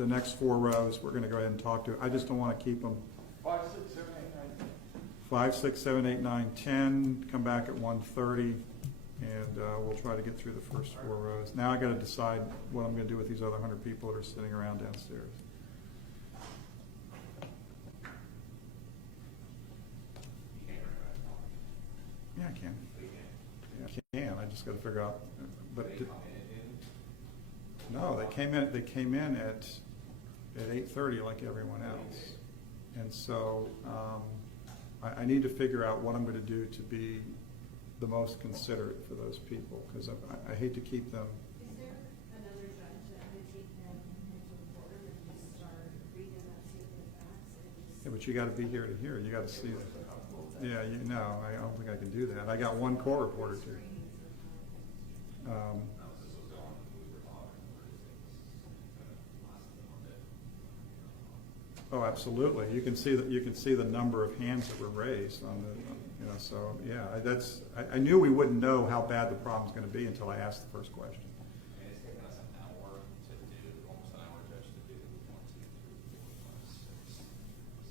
the next 4 rows, we're going to go ahead and talk to. I just don't want to keep them 5, 6, 7, 8, 9, 10. 5, 6, 7, 8, 9, 10. Come back at 1:30, and we'll try to get through the first 4 rows. Now I got to decide what I'm going to do with these other 100 people that are sitting around downstairs. Yeah, I can. Yeah, I can. I just got to figure out. But no, they came in. They came in at 8:30 like everyone else, and so I need to figure out what I'm going to do to be the most considerate for those people, because I hate to keep them. Is there another judge that would take them into the courtroom and just start reading that statement of facts? Yeah, but you got to be here to hear. You got to see it. Yeah, no, I don't think I can do that. I got one court reporter too. Oh, absolutely. You can see that. You can see the number of hands that were raised on the. So yeah, I knew we wouldn't know how bad the problem's going to be until I asked the first question. And it's taken us an hour to do, almost an hour, Judge, to do 1, 2, 3, 4, 5, 6,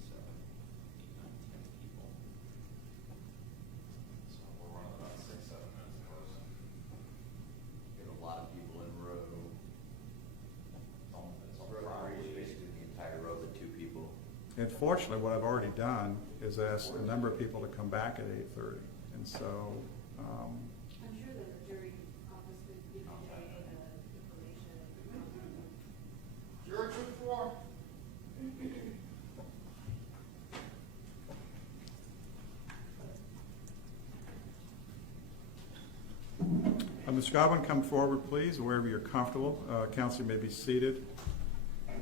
7, 8, 9, 10 people. So we're running about 6, 7 minutes a person. Get a lot of people in a row. It's on Row Friday. 3 is basically the entire row with 2 people. And fortunately, what I've already done is asked a number of people to come back at 8:30, and so. I'm sure that the jury office would give you the information. Juror 2, 4. Ms. Godwin, come forward, please, wherever you're comfortable. Counsel may be seated.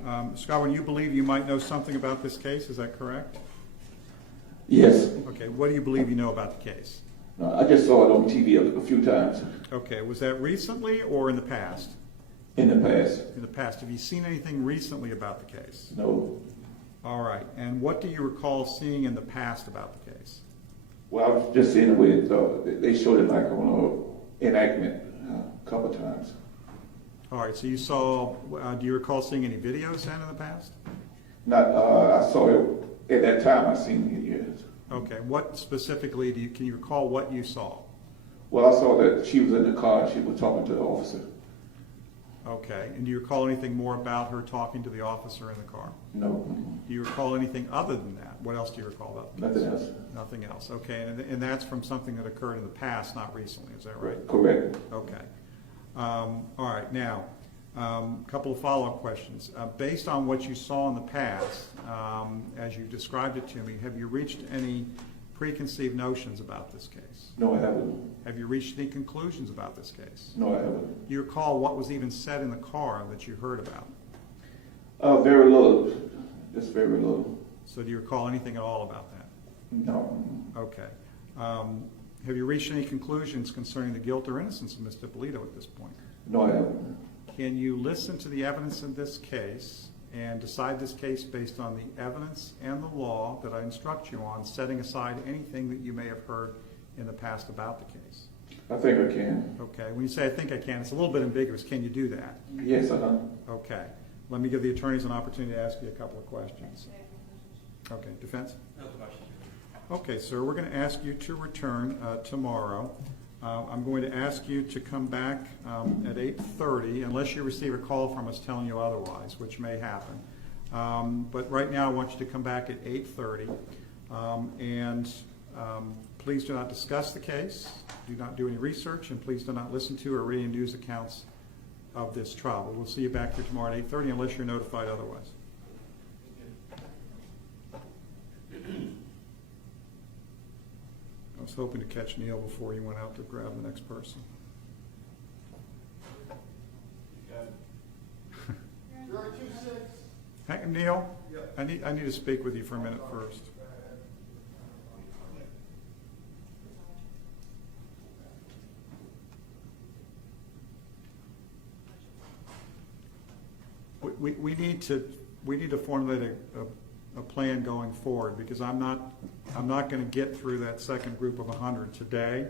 Ms. Godwin, you believe you might know something about this case, is that correct? Yes. Okay, what do you believe you know about the case? I just saw it on TV a few times Okay, was that recently or in the past? in the past. In the past. Have you seen anything recently about the case? No. All right, and what do you recall seeing in the past about the case? Well, I was just seeing it with, they showed it like on enactment a couple times. All right, so you saw, do you recall seeing any videos then in the past? Not, I saw it at that time. I seen it, yes. Okay, what specifically can you recall what you saw? Well, I saw that she was in the car and she was talking to the officer. Okay, and do you recall anything more about her talking to the officer in the car? No. Do you recall anything other than that? What else do you recall about the case? Nothing else. Nothing else, okay, and that's from something that occurred in the past, not recently, is that right? Correct. Okay. All right, now, a couple of follow-up questions. Based on what you saw in the past, as you described it to me, have you reached any preconceived notions about this case? No, I haven't. Have you reached any conclusions about this case? No, I haven't. Do you recall what was even said in the car that you heard about? Very little. Just very little. So do you recall anything at all about that? No. Okay. Have you reached any conclusions concerning the guilt or innocence of Ms. Dippolito at this point? No, I haven't. Can you listen to the evidence in this case and decide this case based on the evidence and the law that I instruct you on, setting aside anything that you may have heard in the past about the case? I think I can. Okay. When you say I think I can, it's a little bit ambiguous. Can you do that? Yes, Okay. Let me give the attorneys an opportunity to ask you a couple of questions. Okay. Defense? No question. Okay, sir, we're going to ask you to return tomorrow. I'm going to ask you to come back at 8:30, unless you receive a call from us telling you otherwise, which may happen. But right now, I want you to come back at 8:30, and please do not discuss the case, do not do any research, and please do not listen to or read any news accounts of this trial. But we'll see you back here tomorrow at 8:30, unless you're notified otherwise. I was hoping to catch Neil before he went out to grab the next person. Juror 2, 6. Hey, Neil, I need to speak with you for a minute first. We need to formulate a plan going forward, because I'm not going to get through that second group of 100 today,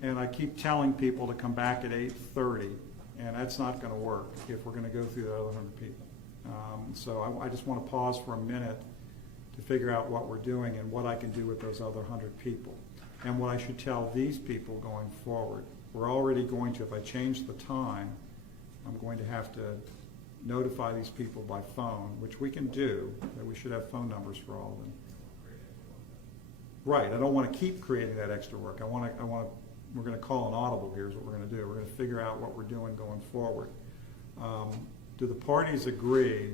and I keep telling people to come back at 8:30, and that's not going to work if we're going to go through the other 100 people. And so I just want to pause for a minute to figure out what we're doing and what I can do with those other 100 people. And what I should tell these people going forward. We're already going to, if I change the time, I'm going to have to notify these people by phone, which we can do, that we should have phone numbers for all of them. Right, I don't want to keep creating that extra work. We're going to call an audible. Here's what we're going to do. We're going to figure out what we're doing going forward. Do the parties agree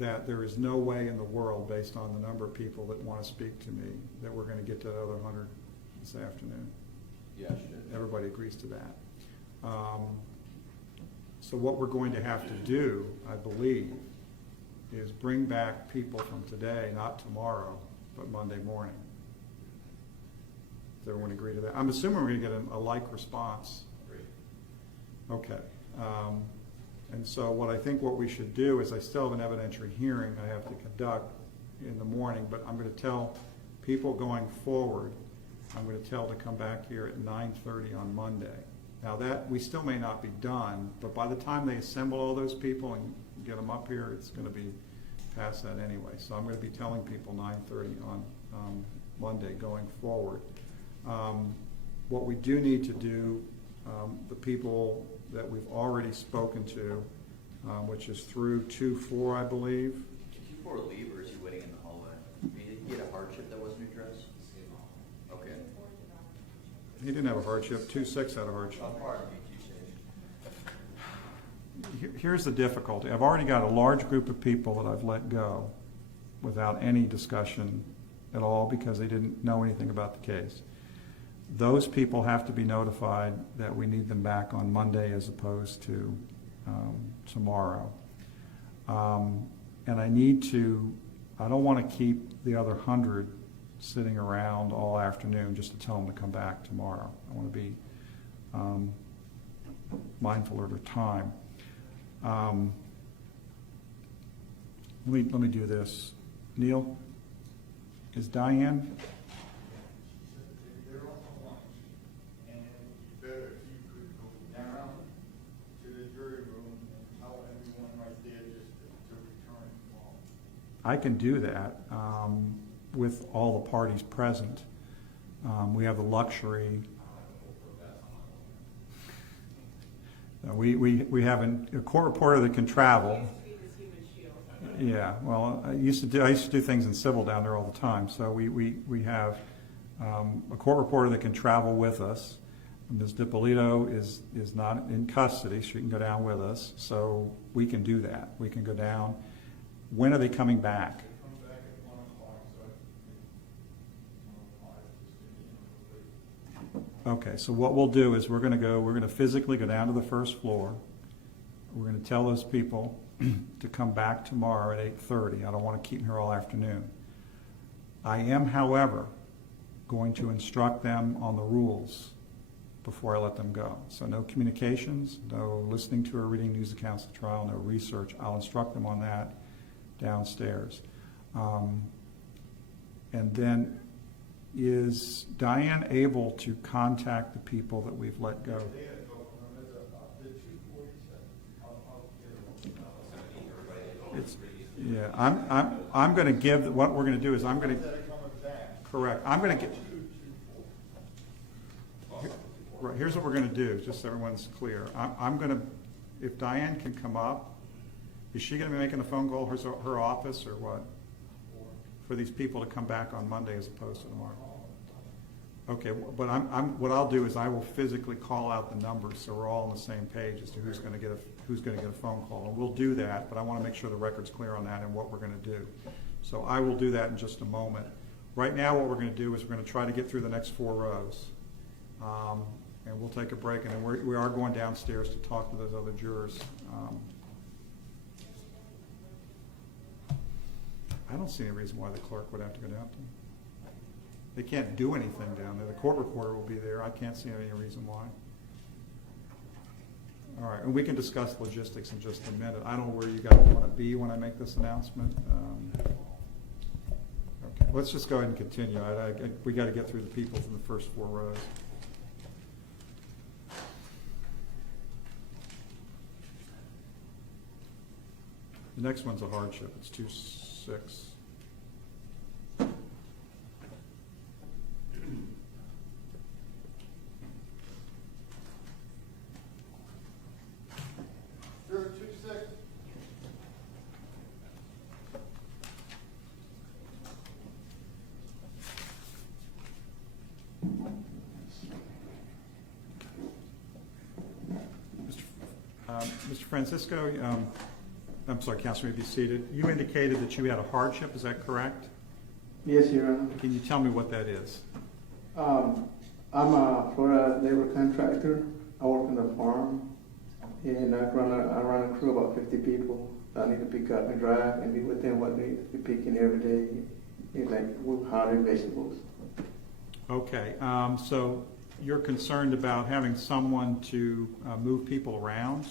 that there is no way in the world, based on the number of people that want to speak to me, that we're going to get to the other 100 this afternoon? Yes. Everybody agrees to that. So what we're going to have to do, I believe, is bring back people from today, not tomorrow, but Monday morning. Does everyone agree to that? I'm assuming we're going to get a like response. Okay. And so what we should do is, I still have an evidentiary hearing I have to conduct in the morning, but I'm going to tell people going forward, I'm going to tell to come back here at 9:30 on Monday. Now that, we still may not be done, but by the time they assemble all those people and get them up here, it's going to be past that anyway. So I'm going to be telling people 9:30 on Monday going forward. What we do need to do, the people that we've already spoken to, which is through 2-4, I believe. Did you four leave, or is he waiting in the hallway? He had a hardship that wasn't addressed? Okay. He didn't have a hardship. 2-6 had a hardship. Pardon me, Here's the difficulty. I've already got a large group of people that I've let go without any discussion at all because they didn't know anything about the case. Those people have to be notified that we need them back on Monday as opposed to tomorrow. And I don't want to keep the other 100 sitting around all afternoon just to tell them to come back tomorrow. I want to be mindful of their time. Let me do this. Neil, is Diane? They're on the lunch, and it would be better if you could go down to the jury room and tell everyone right there just to return tomorrow. I can do that with all the parties present. We have the luxury. We have a court reporter that can travel. Yeah, well, I used to do things in civil down there all the time. So we have a court reporter that can travel with us. Ms. Dippolito is not in custody. She can go down with us. So we can do that. We can go down. When are they coming back? They come back at 1 o'clock, so Okay, so what we'll do is we're going to physically go down to the first floor. We're going to tell those people to come back tomorrow at 8:30. I don't want to keep them here all afternoon. I am, however, going to instruct them on the rules before I let them go. So no communications, no listening to or reading news accounts of the trial, no research. I'll instruct them on that downstairs. And then, is Diane able to contact the people that we've let go? they had to go from the 247. I'll get them. I'm going to give, what we're going to do is I'm going to, That are coming back. correct, I'm going to get, right, here's what we're going to do, just so everyone's clear. I'm going to, if Diane can come up, is she going to be making a phone call, her office, or what? For these people to come back on Monday as opposed to tomorrow? Okay, but what I'll do is I will physically call out the numbers so we're all on the same page as to who's going to get a phone call. And we'll do that, but I want to make sure the record's clear on that and what we're going to do. So I will do that in just a moment. Right now what we're going to do is we're going to try to get through the next 4 rows. And we'll take a break, and then we are going downstairs to talk to those other jurors. I don't see any reason why the clerk would have to go down to them. They can't do anything down there. The court reporter will be there. I can't see any reason why. All right, and we can discuss logistics in just a minute. I don't know where you guys want to be when I make this announcement. Okay, let's just go ahead and continue. We got to get through the people in the first 4 rows. The next one's a hardship, it's 2-6. Juror 2-6. Mr. Francisco, I'm sorry, Counsel, may be seated. You indicated that you had a hardship, is that correct? Yes, Your Honor. Can you tell me what that is? I'm a Florida labor contractor. I work on the farm, and I run a crew of about 50 people. I need to pick up and drive and be with them what they be picking every day. It's like with hardy vegetables. Okay, so you're concerned about having someone to move people around?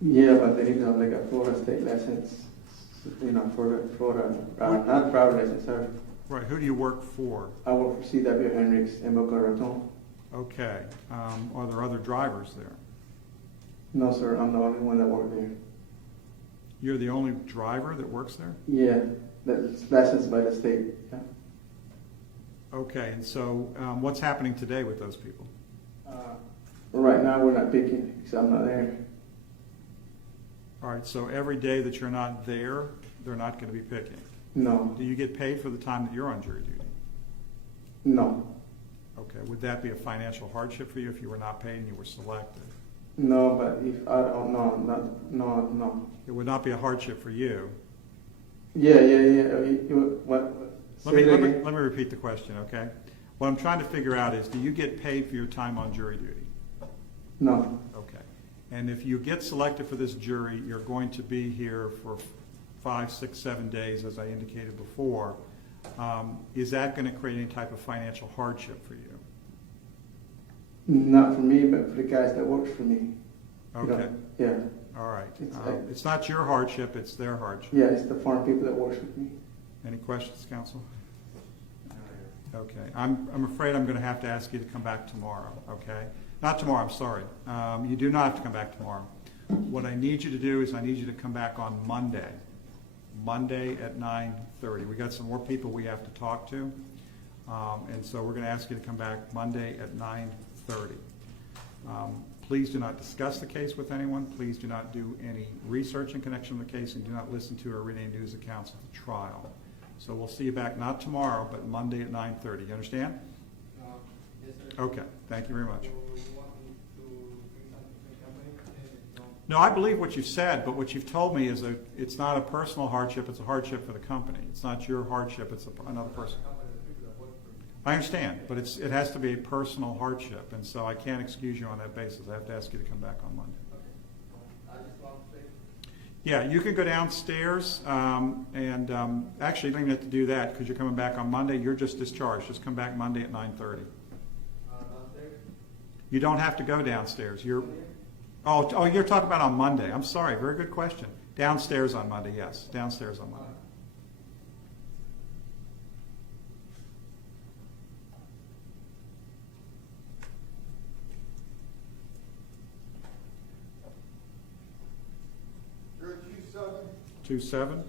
Yeah, but they need to have like a Florida state license, Florida, not private license, sorry. Right, who do you work for? I work for C.W. Hendricks in Boca Raton. Okay, are there other drivers there? No, sir, I'm the only one that works there. You're the only driver that works there? Yeah, that's licensed by the state, yeah. Okay, and so what's happening today with those people? Right now, we're not picking, because I'm not there. All right, so every day that you're not there, they're not going to be picking. No, Do you get paid for the time that you're on jury duty? no, Okay, would that be a financial hardship for you if you were not paid and you were selected? no, but if I don't, no. It would not be a hardship for you. Yeah. What? Let me repeat the question, okay? What I'm trying to figure out is, do you get paid for your time on jury duty? No, Okay. And if you get selected for this jury, you're going to be here for 5, 6, 7 days, as I indicated before. Is that going to create any type of financial hardship for you? not for me, but for the guys that work for me. You know, Okay, yeah, all right. It's It's not your hardship, it's their hardship. yeah, it's the farm people that work with me. Any questions, counsel? Okay, I'm afraid I'm going to have to ask you to come back tomorrow, okay? Not tomorrow, I'm sorry. You do not have to come back tomorrow. What I need you to do is I need you to come back on Monday. Monday at 9:30. We got some more people we have to talk to. And so we're going to ask you to come back Monday at 9:30. Please do not discuss the case with anyone. Please do not do any research in connection with the case, and do not listen to or read any news accounts of the trial. So we'll see you back not tomorrow, but Monday at 9:30. You understand? Yes, sir. Okay, thank you very much. So you want me to bring something to the company? No, I believe what you've said, but what you've told me is that it's not a personal hardship, it's a hardship for the company. It's not your hardship, it's another person. I understand, but it has to be a personal hardship, and so I can't excuse you on that basis. I have to ask you to come back on Monday. I just want to say. Yeah, you can go downstairs, and actually you don't even have to do that because you're coming back on Monday. You're just discharged. Just come back Monday at 9:30. Downstairs? You don't have to go downstairs. You're talking about on Monday. I'm sorry. Very good question. Downstairs on Monday, yes. Downstairs on Monday. Juror 2-7. 2-7.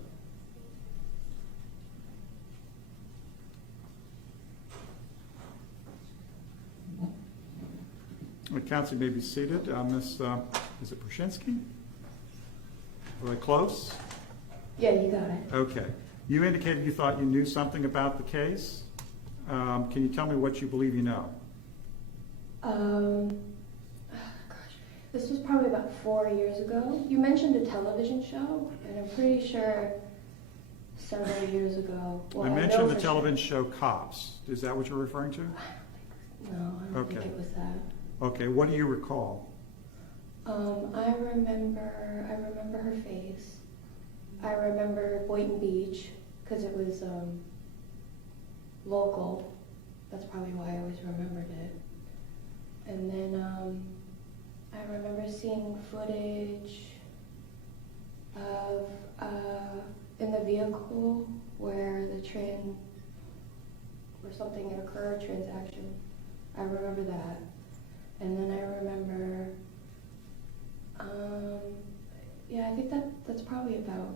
The counsel may be seated. Miss, is it Prushinsky? Are they close? Yeah, you got it. Okay. You indicated you thought you knew something about the case. Can you tell me what you believe you know? Gosh, this was probably about 4 years ago. You mentioned a television show, and I'm pretty sure several years ago. Well, I know mentioned the for television show Cops. Is that what you're referring to? Sure. No, I don't think Okay. it was that. Okay, what do you recall? I remember her face. I remember Boynton Beach because it was local. That's probably why I always remembered it. And then I remember seeing footage of in the vehicle where something had occurred, transaction. I remember that. And then I remember Yeah, I think that's probably about,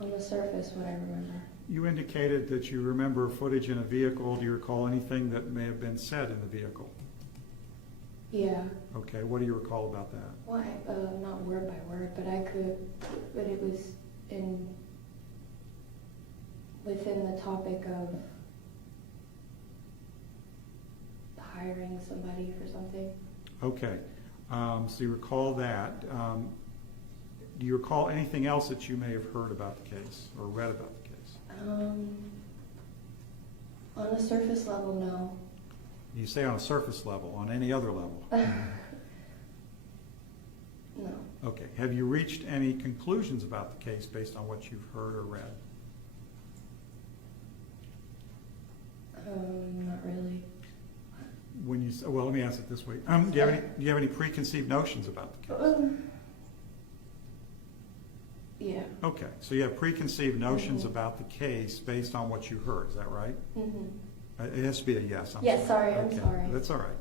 on the surface, what I remember. You indicated that you remember footage in a vehicle. Do you recall anything that may have been said in the vehicle? Yeah. Okay, what do you recall about that? Well, not word by word, but it was within the topic of hiring somebody for something. Okay, so you recall that. Do you recall anything else that you may have heard about the case or read about the case? On a surface level, no. You say on a surface level, on any other level? No. Okay, have you reached any conclusions about the case based on what you've heard or read? Not really. When you well, let me ask it this way: do you have any preconceived notions about the case? Yeah. Okay, so you have preconceived notions about the case based on what you heard. Is that right? Mm-hmm. It has to be a yes. I'm Yes, sorry, I'm Okay, sorry. That's all right.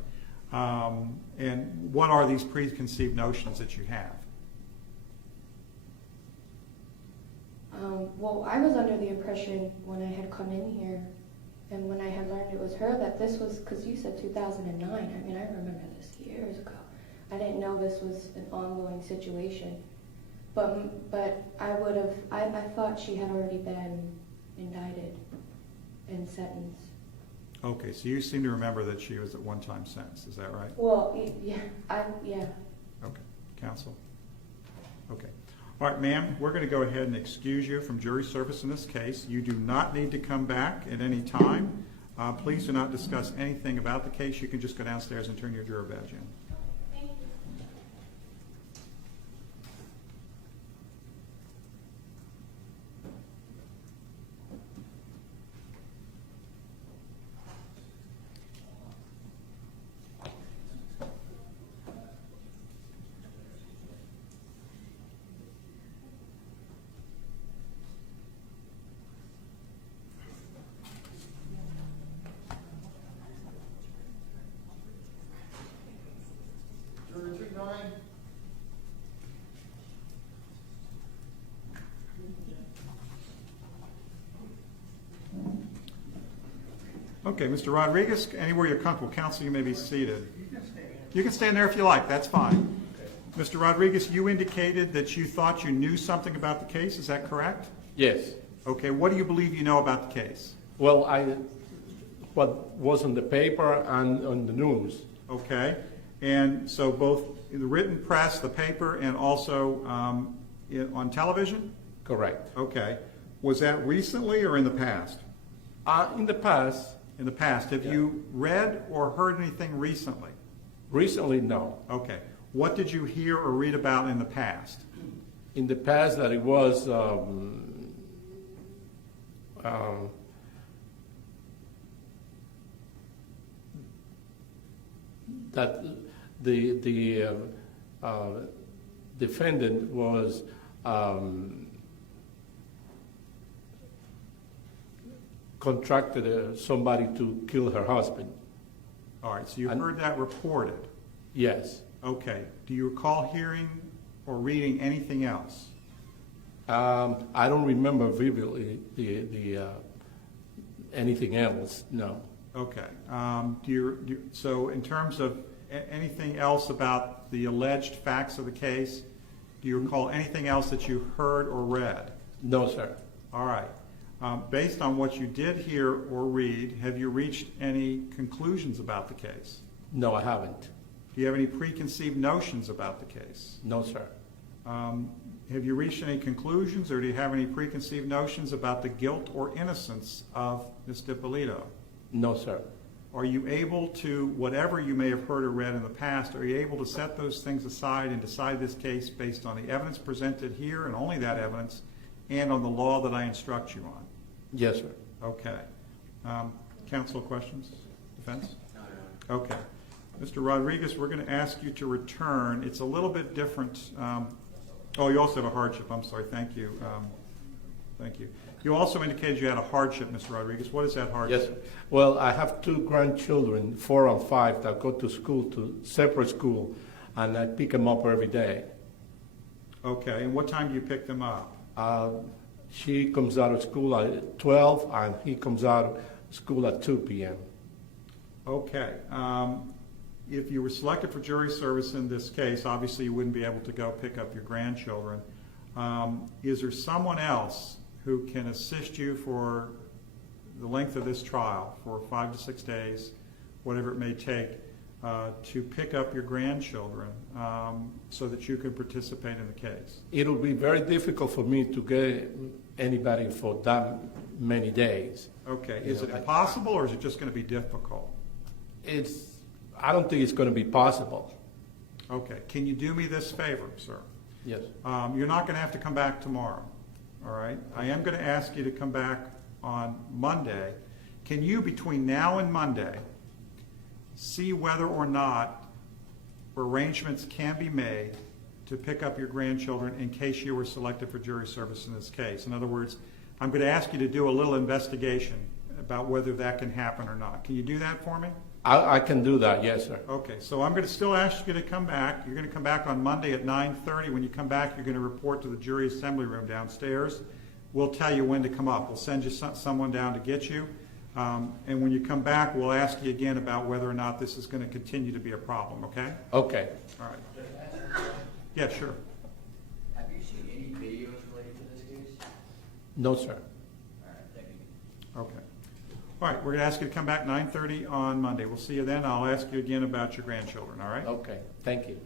And what are these preconceived notions that you have? Well, I was under the impression when I had come in here and when I had learned it was her that this was, because you said 2009. I mean, I remember this years ago. I didn't know this was an ongoing situation. But I thought she had already been indicted and sentenced. Okay, so you seem to remember that she was at one time sentenced. Is that right? Well, yeah, yeah. Okay, counsel. Okay. All right, ma'am, we're going to go ahead and excuse you from jury service in this case. You do not need to come back at any time. Please do not discuss anything about the case. You can just go downstairs and turn your juror badge in. Thank you. Jury 29. Okay, Mr. Rodriguez, anywhere you're comfortable. Counsel, you may be seated. You can stand there if you like. That's fine. Mr. Rodriguez, you indicated that you thought you knew something about the case. Is that correct? Yes. Okay, what do you believe you know about the case? Well, what was in the paper and on the news. Okay, and so both in the written press, the paper, and also on television? Correct. Okay. Was that recently or in the past? In the past. In the past. Have you read or heard anything recently? Recently, no. Okay. What did you hear or read about in the past? In the past, that it was that the defendant was contracted somebody to kill her husband. All right, so you heard that reported. Yes. Okay. Do you recall hearing or reading anything else? I don't remember vividly anything else. No. Okay. So in terms of anything else about the alleged facts of the case, do you recall anything else that you heard or read? No, sir. All right. Based on what you did hear or read, have you reached any conclusions about the case? No, I haven't. Do you have any preconceived notions about the case? No, sir. Have you reached any conclusions, or do you have any preconceived notions about the guilt or innocence of Ms. Dippolito? No, sir. Are you able to, whatever you may have heard or read in the past, are you able to set those things aside and decide this case based on the evidence presented here, and only that evidence, and on the law that I instruct you on? Yes, sir. Okay. Counsel, questions? Defense? No. Okay. Mr. Rodriguez, we're going to ask you to return. It's a little bit different. Oh, you also have a hardship. I'm sorry. Thank you. Thank you. You also indicated you had a hardship, Mr. Rodriguez. What is that hardship? Yes, sir. Well, I have two grandchildren, 4 and 5, that go to school, to separate school, and I pick them up every day. Okay, and what time do you pick them up? She comes out of school at 12, and he comes out of school at 2 p.m. Okay. If you were selected for jury service in this case, obviously you wouldn't be able to go pick up your grandchildren. Is there someone else who can assist you for the length of this trial, for 5 to 6 days, whatever it may take, to pick up your grandchildren so that you can participate in the case? It'll be very difficult for me to get anybody for that many days. Okay. Is it impossible, or is it just going to be difficult? I don't think it's going to be possible. Okay. Can you do me this favor, sir? Yes. You're not going to have to come back tomorrow, all right? I am going to ask you to come back on Monday. Can you, between now and Monday, see whether or not arrangements can be made to pick up your grandchildren in case you were selected for jury service in this case? In other words, I'm going to ask you to do a little investigation about whether that can happen or not. Can you do that for me? I can do that, yes, sir. Okay, so I'm going to still ask you to come back. You're going to come back on Monday at 9:30. When you come back, you're going to report to the jury assembly room downstairs. We'll tell you when to come up. We'll send you someone down to get you. And when you come back, we'll ask you again about whether or not this is going to continue to be a problem, okay? Okay. All right. Yeah, sure. Have you seen any videos related to this case? No, sir. All right, thank you. Okay. All right, we're going to ask you to come back 9:30 on Monday. We'll see you then. I'll ask you again about your grandchildren, all right? Okay, thank you.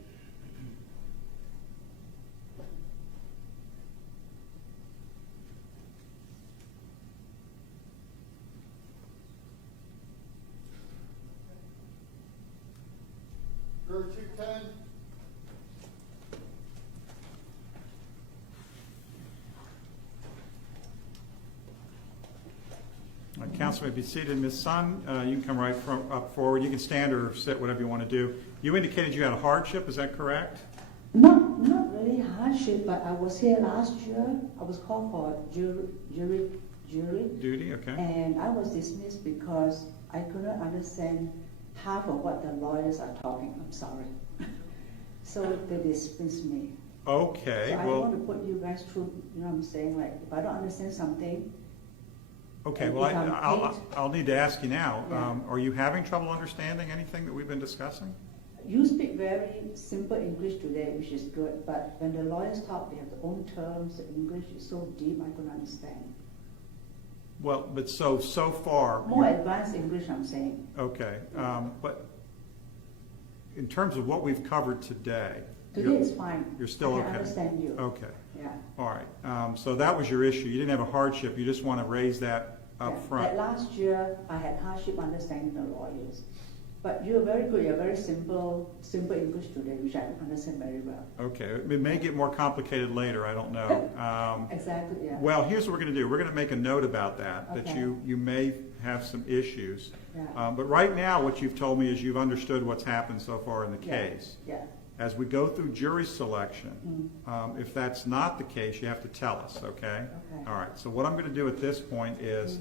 Juror 210. Counsel may be seated. Ms. Sun, you can come right up forward. You can stand or sit, whatever you want to do. You indicated you had a hardship, is that correct? Not really hardship, but I was here last year. I was called for jury Duty, okay. and I was dismissed because I couldn't understand half of what the lawyers are talking. I'm sorry. So they dismissed me. Okay, So I well, want to put you guys through, you know what I'm saying? Like, if I don't understand something, okay, and well, if I'm I'll need to ask you now. Yeah. Are you having trouble understanding anything that we've been discussing? you speak very simple English today, which is good, but when the lawyers talk, they have their own terms. The English is so deep, I couldn't understand. Well, but so far. More advanced English, I'm saying. Okay, but in terms of what we've covered today. Today is fine. You're still I okay? can understand you. Okay, Yeah. all right. So that was your issue. You didn't have a hardship. You just want to raise that up Yeah. front. That last year, I had hardship understanding the lawyers. But you're very good. You're very simple English today, which I understand very well. Okay, it may get more complicated later. I don't know. Exactly, yeah. Well, here's what we're going to do. We're going to make a note about that Okay. you may have some issues. Yeah. But right now, what you've told me is you've understood what's happened so far in the Yeah. case. Yeah. As we go through jury selection, if that's not the case, you have to tell us, okay? Okay. All right, so what I'm going to do at this point is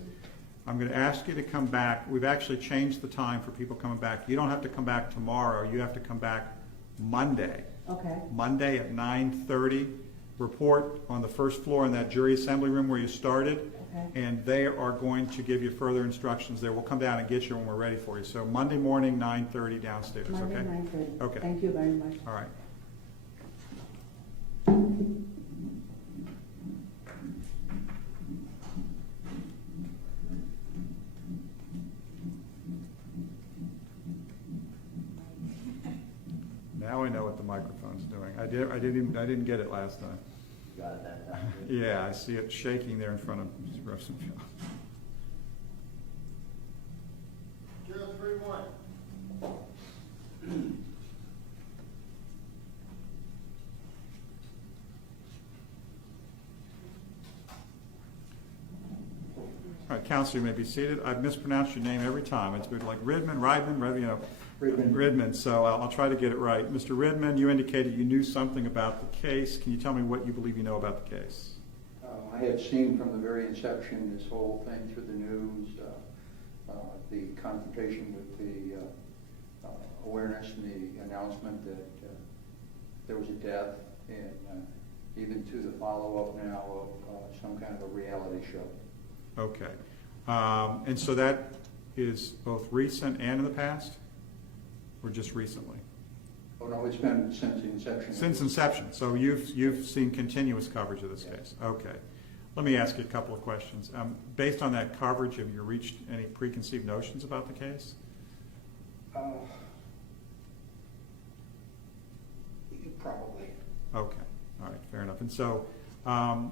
I'm going to ask you to come back. We've actually changed the time for people coming back. You don't have to come back tomorrow. You have to come back Monday. Okay. Monday at 9:30. Report on the first floor in that jury assembly room where you started. Okay. And they are going to give you further instructions there. We'll come down and get you when we're ready for you. So Monday morning, 9:30 downstairs, Monday, okay? 9:30. Okay. Thank you very much. All right. Now I know what the microphone's doing. I didn't get it last time. Got it that time. Yeah, I see it shaking there in front of Mr. Rosenfeld. Juror 3-1. All right, Counselor, you may be seated. I've mispronounced your name every time. It's been like Ridman, Ridman, so I'll try to get it right. Mr. Ridman, you indicated you knew something about the case. Can you tell me what you believe you know about the case? I had seen from the very inception this whole thing through the news, the confrontation with the awareness and the announcement that there was a death in even to the follow-up now of some kind of a reality show. Okay. And so that is both recent and in the past, or just recently? Oh, no, it's been since inception. Since inception. So you've seen continuous coverage of this case. Okay. Let me ask you a couple of questions. Based on that coverage, have you reached any preconceived notions about the case? Probably. Okay. All right. Fair enough. And so, and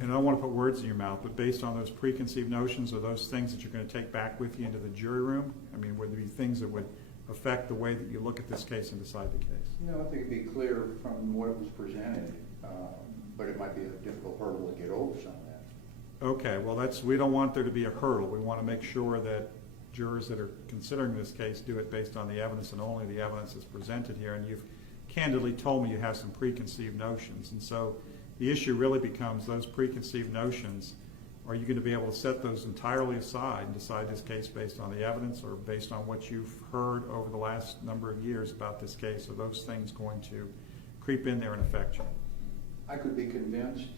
I don't want to put words in your mouth, but based on those preconceived notions, are those things that you're going to take back with you into the jury room? I mean, would there be things that would affect the way that you look at this case and decide the case? No, I think it'd be clear from what was presented, but it might be a difficult hurdle to get over some of that. Okay, well, we don't want there to be a hurdle. We want to make sure that jurors that are considering this case do it based on the evidence and only the evidence that's presented here. And you've candidly told me you have some preconceived notions. And so the issue really becomes those preconceived notions. Are you going to be able to set those entirely aside and decide this case based on the evidence or based on what you've heard over the last number of years about this case? Are those things going to creep in there and affect you? I could be convinced.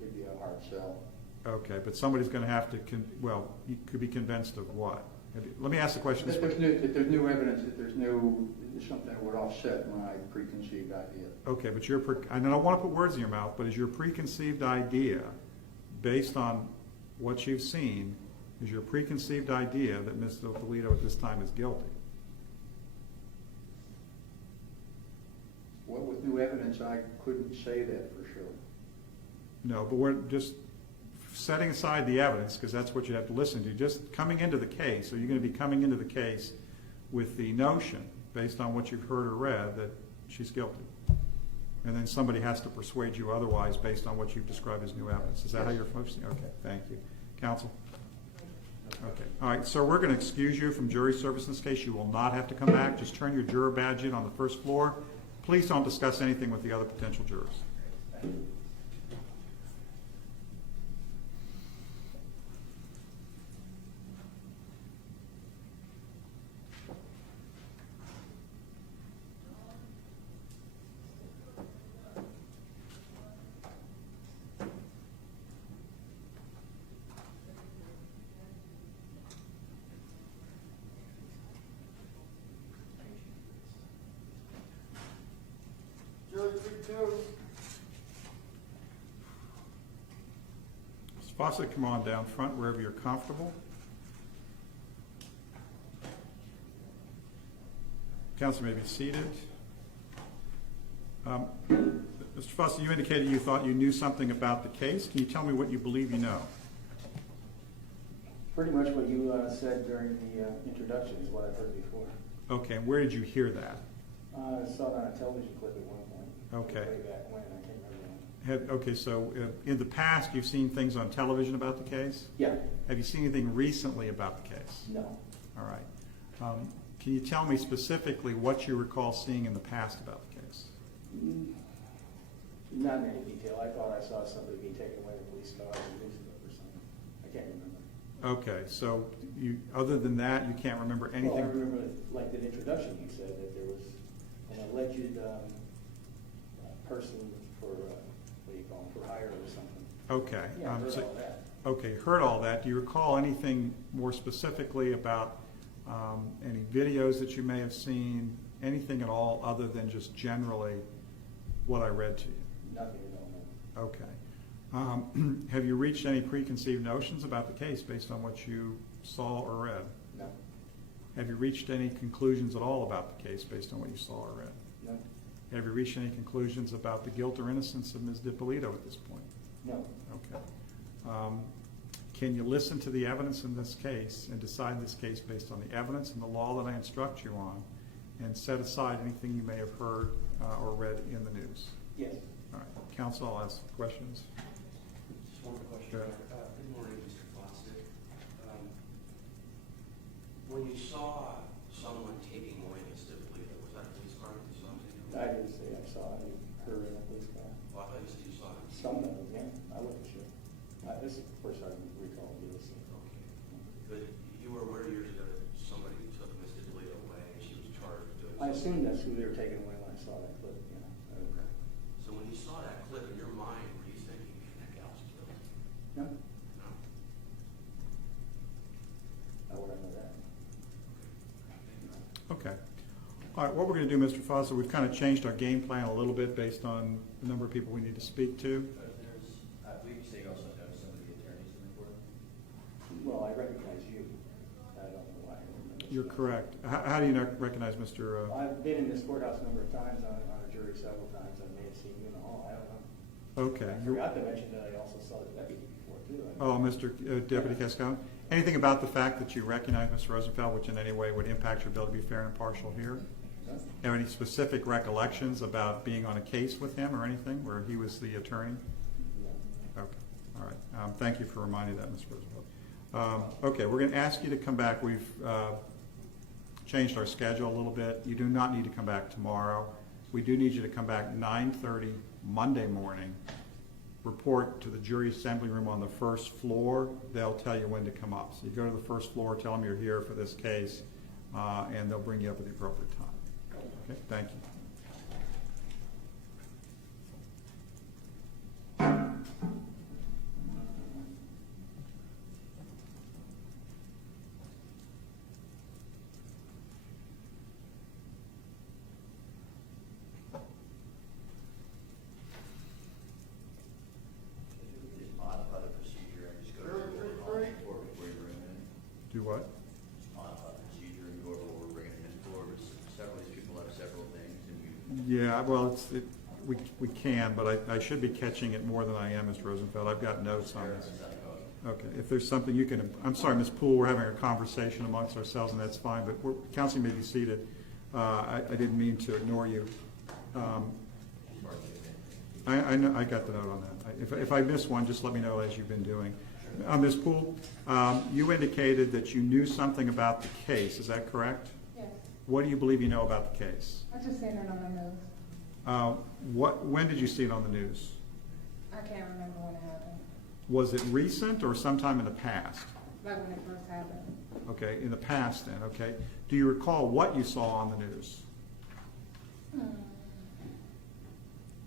It'd be a hard sell. Okay, but somebody's going to have to, well, you could be convinced of what? Let me ask the question this way. If there's new evidence, that there's something that would offset my preconceived idea. Okay, but I don't want to put words in your mouth, but is your preconceived idea, based on what you've seen, is your preconceived idea that Ms. Dippolito at this time is guilty? Well, with new evidence, I couldn't say that for sure. No, but we're just setting aside the evidence, because that's what you have to listen to. Just coming into the case, are you going to be coming into the case with the notion, based on what you've heard or read, that she's guilty? And then somebody has to persuade you otherwise based on what you've described as new evidence. Is that how you're focusing? Okay, thank you. Counsel? Okay. All right, so we're going to excuse you from jury service in this case. You will not have to come back. Just turn your juror badge in on the first floor. Please don't discuss anything with the other potential jurors. Mr. Fawcett, come on down front wherever you're comfortable. Counsel may be seated. Mr. Fawcett, you indicated you thought you knew something about the case. Can you tell me what you believe you know? Pretty much what you said during the introduction is what I've heard before. Okay, and where did you hear that? I saw it on a television clip at one point. Okay. Way back when, I can't remember when. Okay, so in the past you've seen things on television about the case? Yeah. Have you seen anything recently about the case? No. All right. Can you tell me specifically what you recall seeing in the past about the case? Not in any detail. I thought I saw somebody being taken away in a police car or something. I can't remember. Okay, so other than that, you can't remember anything? Well, I remember, like the introduction, you said that there was an alleged person for, what do you call him, for hire or something. Okay. Yeah, I heard all that. Okay, heard all that. Do you recall anything more specifically about any videos that you may have seen, anything at all other than just generally what I read to you? Nothing at all, no. Okay. Have you reached any preconceived notions about the case based on what you saw or read? No. Have you reached any conclusions at all about the case based on what you saw or read? No. Have you reached any conclusions about the guilt or innocence of Ms. Dippolito at this point? No. Okay. Can you listen to the evidence in this case and decide this case based on the evidence and the law that I instruct you on and set aside anything you may have heard or read in the news? Yes. All right. Counsel, I'll ask questions. Just one question. Good morning, Mr. Fawcett. When you saw someone taking away Ms. Dippolito, was that a police car you saw taking away? I didn't say I saw her in a police car. Well, I thought you said you saw it. Some of them, yeah. I wasn't sure. This is the first I recall this. Okay. But you were aware years ago that somebody took Ms. Dippolito away and she was charged with doing I something? assumed that's who they were taking away when I saw that clip, yeah. Okay. So when you saw that All right, what we're going to do, Mr. Foster, we've kind of changed our game plan a little bit based on the number of people we need to speak to. We say you also know some of the attorneys in the court. Well, I recognize you. I don't know why. I don't remember. You're correct. How do you recognize Mr.? I've been in this courthouse a number of times on a jury several times. I may have seen you in the hall. I don't know. Okay. I forgot to mention that I also saw the deputy before too. Oh, Mr. Deputy Cascone? Anything about the fact that you recognize Mr. Rosenfeld, which in any way would impact your ability to be fair and impartial here? Have any specific recollections about being on a case with him or anything where he was the attorney? Okay, all right. Thank you for reminding that, Mr. Rosenfeld. Okay, we're going to ask you to come back. We've changed our schedule a little bit. You do not need to come back tomorrow. We do need you to come back 9:30 Monday morning. Report to the jury assembly room on the first floor. They'll tell you when to come up. So you go to the first floor, tell them you're here for this case, and they'll bring you up at the appropriate time. Okay, thank you. Just modify the procedure and just go to the court before you bring them in. Do what? Just modify the procedure and go over what we're bringing them in for. Several of these people have several things and you. Yeah, well, we can, but I should be catching it more than I am, Mr. Rosenfeld. I've got notes on this. Okay, if there's something you can, I'm sorry, Ms. Poole, we're having a conversation amongst ourselves, and that's fine, but counsel may be seated. I didn't mean to ignore you. I know, I got the note on that. If I miss one, just let me know as you've been doing. Ms. Poole, you indicated that you knew something about the case. Is that correct? Yes. What do you believe you know about the case? I just seen it on the news. When did you see it on the news? I can't remember when it happened. Was it recent or sometime in the past? Like when it first happened. Okay, in the past then, okay. Do you recall what you saw on the news?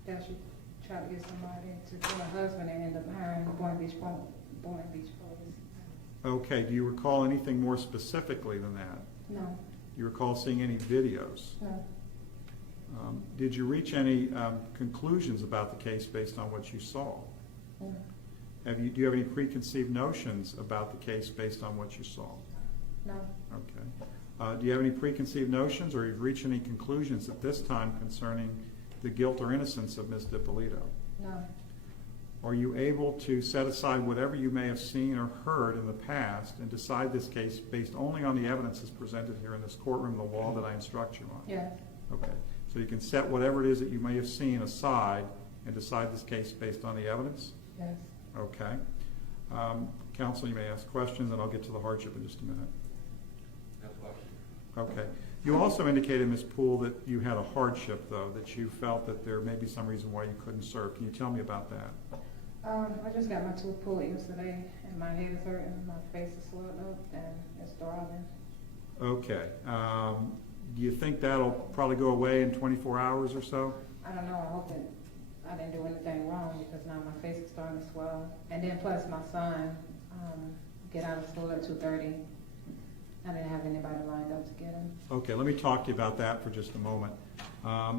That she tried to get somebody to kill her husband and end up hiring Boynton Beach Police. Okay, do you recall anything more specifically than that? No. Do you recall seeing any videos? No. Did you reach any conclusions about the case based on what you saw? No. Do you have any preconceived notions about the case based on what you saw? No. Okay. Do you have any preconceived notions or you've reached any conclusions at this time concerning the guilt or innocence of Ms. Dippolito? No. Are you able to set aside whatever you may have seen or heard in the past and decide this case based only on the evidence that's presented here in this courtroom, the law that I instruct you on? Yes. Okay. So you can set whatever it is that you may have seen aside and decide this case based on the evidence? Yes. Okay. Counsel, you may ask questions, and I'll get to the hardship in just a minute. No question. Okay. You also indicated, Ms. Poole, that you had a hardship, though, that you felt that there may be some reason why you couldn't serve. Can you tell me about that? I just got my tooth pulled yesterday, and my head is hurting, my face is swelled up, and it's throbbing. Okay. Do you think that'll probably go away in 24 hours or so? I don't know. I hope that I didn't do anything wrong because now my face is starting to swell. And then plus my son get out of school at 2:30. I didn't have anybody lined up to get him. Okay, let me talk to you about that for just a moment.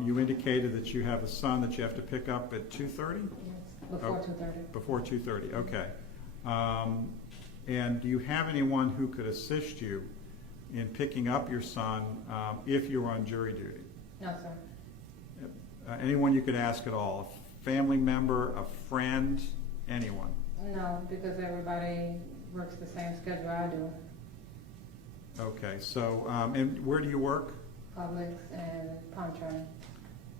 You indicated that you have a son that you have to pick up at 2:30? Yes, before 2:30. Before 2:30, okay. And do you have anyone who could assist you in picking up your son if you were on jury duty? No, sir. Anyone you could ask at all? A family member, a friend, anyone? No, because everybody works the same schedule I do. Okay, so, and where do you work? Publix and Pontchartrain.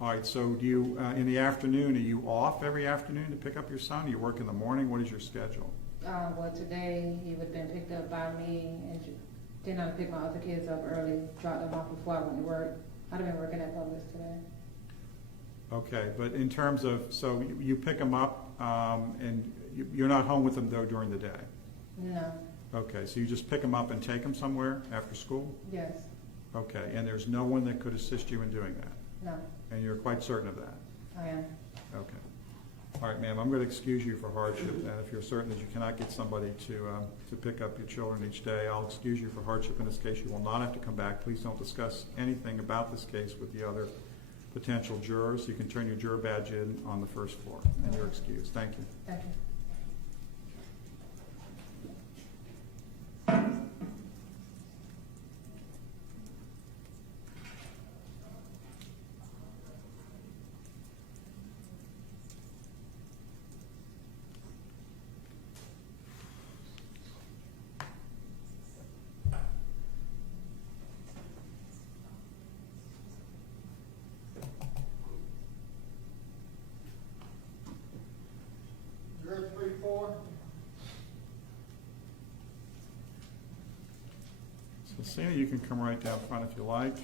All right, so do you, in the afternoon, are you off every afternoon to pick up your son? Do you work in the morning? What is your schedule? Well, today he would have been picked up by me, and then I'd pick my other kids up early, drop them off before I went to work. I'd have been working at Publix today. Okay, but in terms of, so you pick them up, and you're not home with them, though, during the day? No. Okay, so you just pick them up and take them somewhere after school? Yes. Okay, and there's no one that could assist you in doing that? No. And you're quite certain of that? I am. Okay. All right, ma'am, I'm going to excuse you for hardship, and if you're certain that you cannot get somebody to pick up your children each day, I'll excuse you for hardship in this case. You will not have to come back. Please don't discuss anything about this case with the other potential jurors. You can turn your juror badge in on the first floor, and you're excused. Thank you. Thank you. Juror 3-4. So, Lucina, you can come right down front if you like.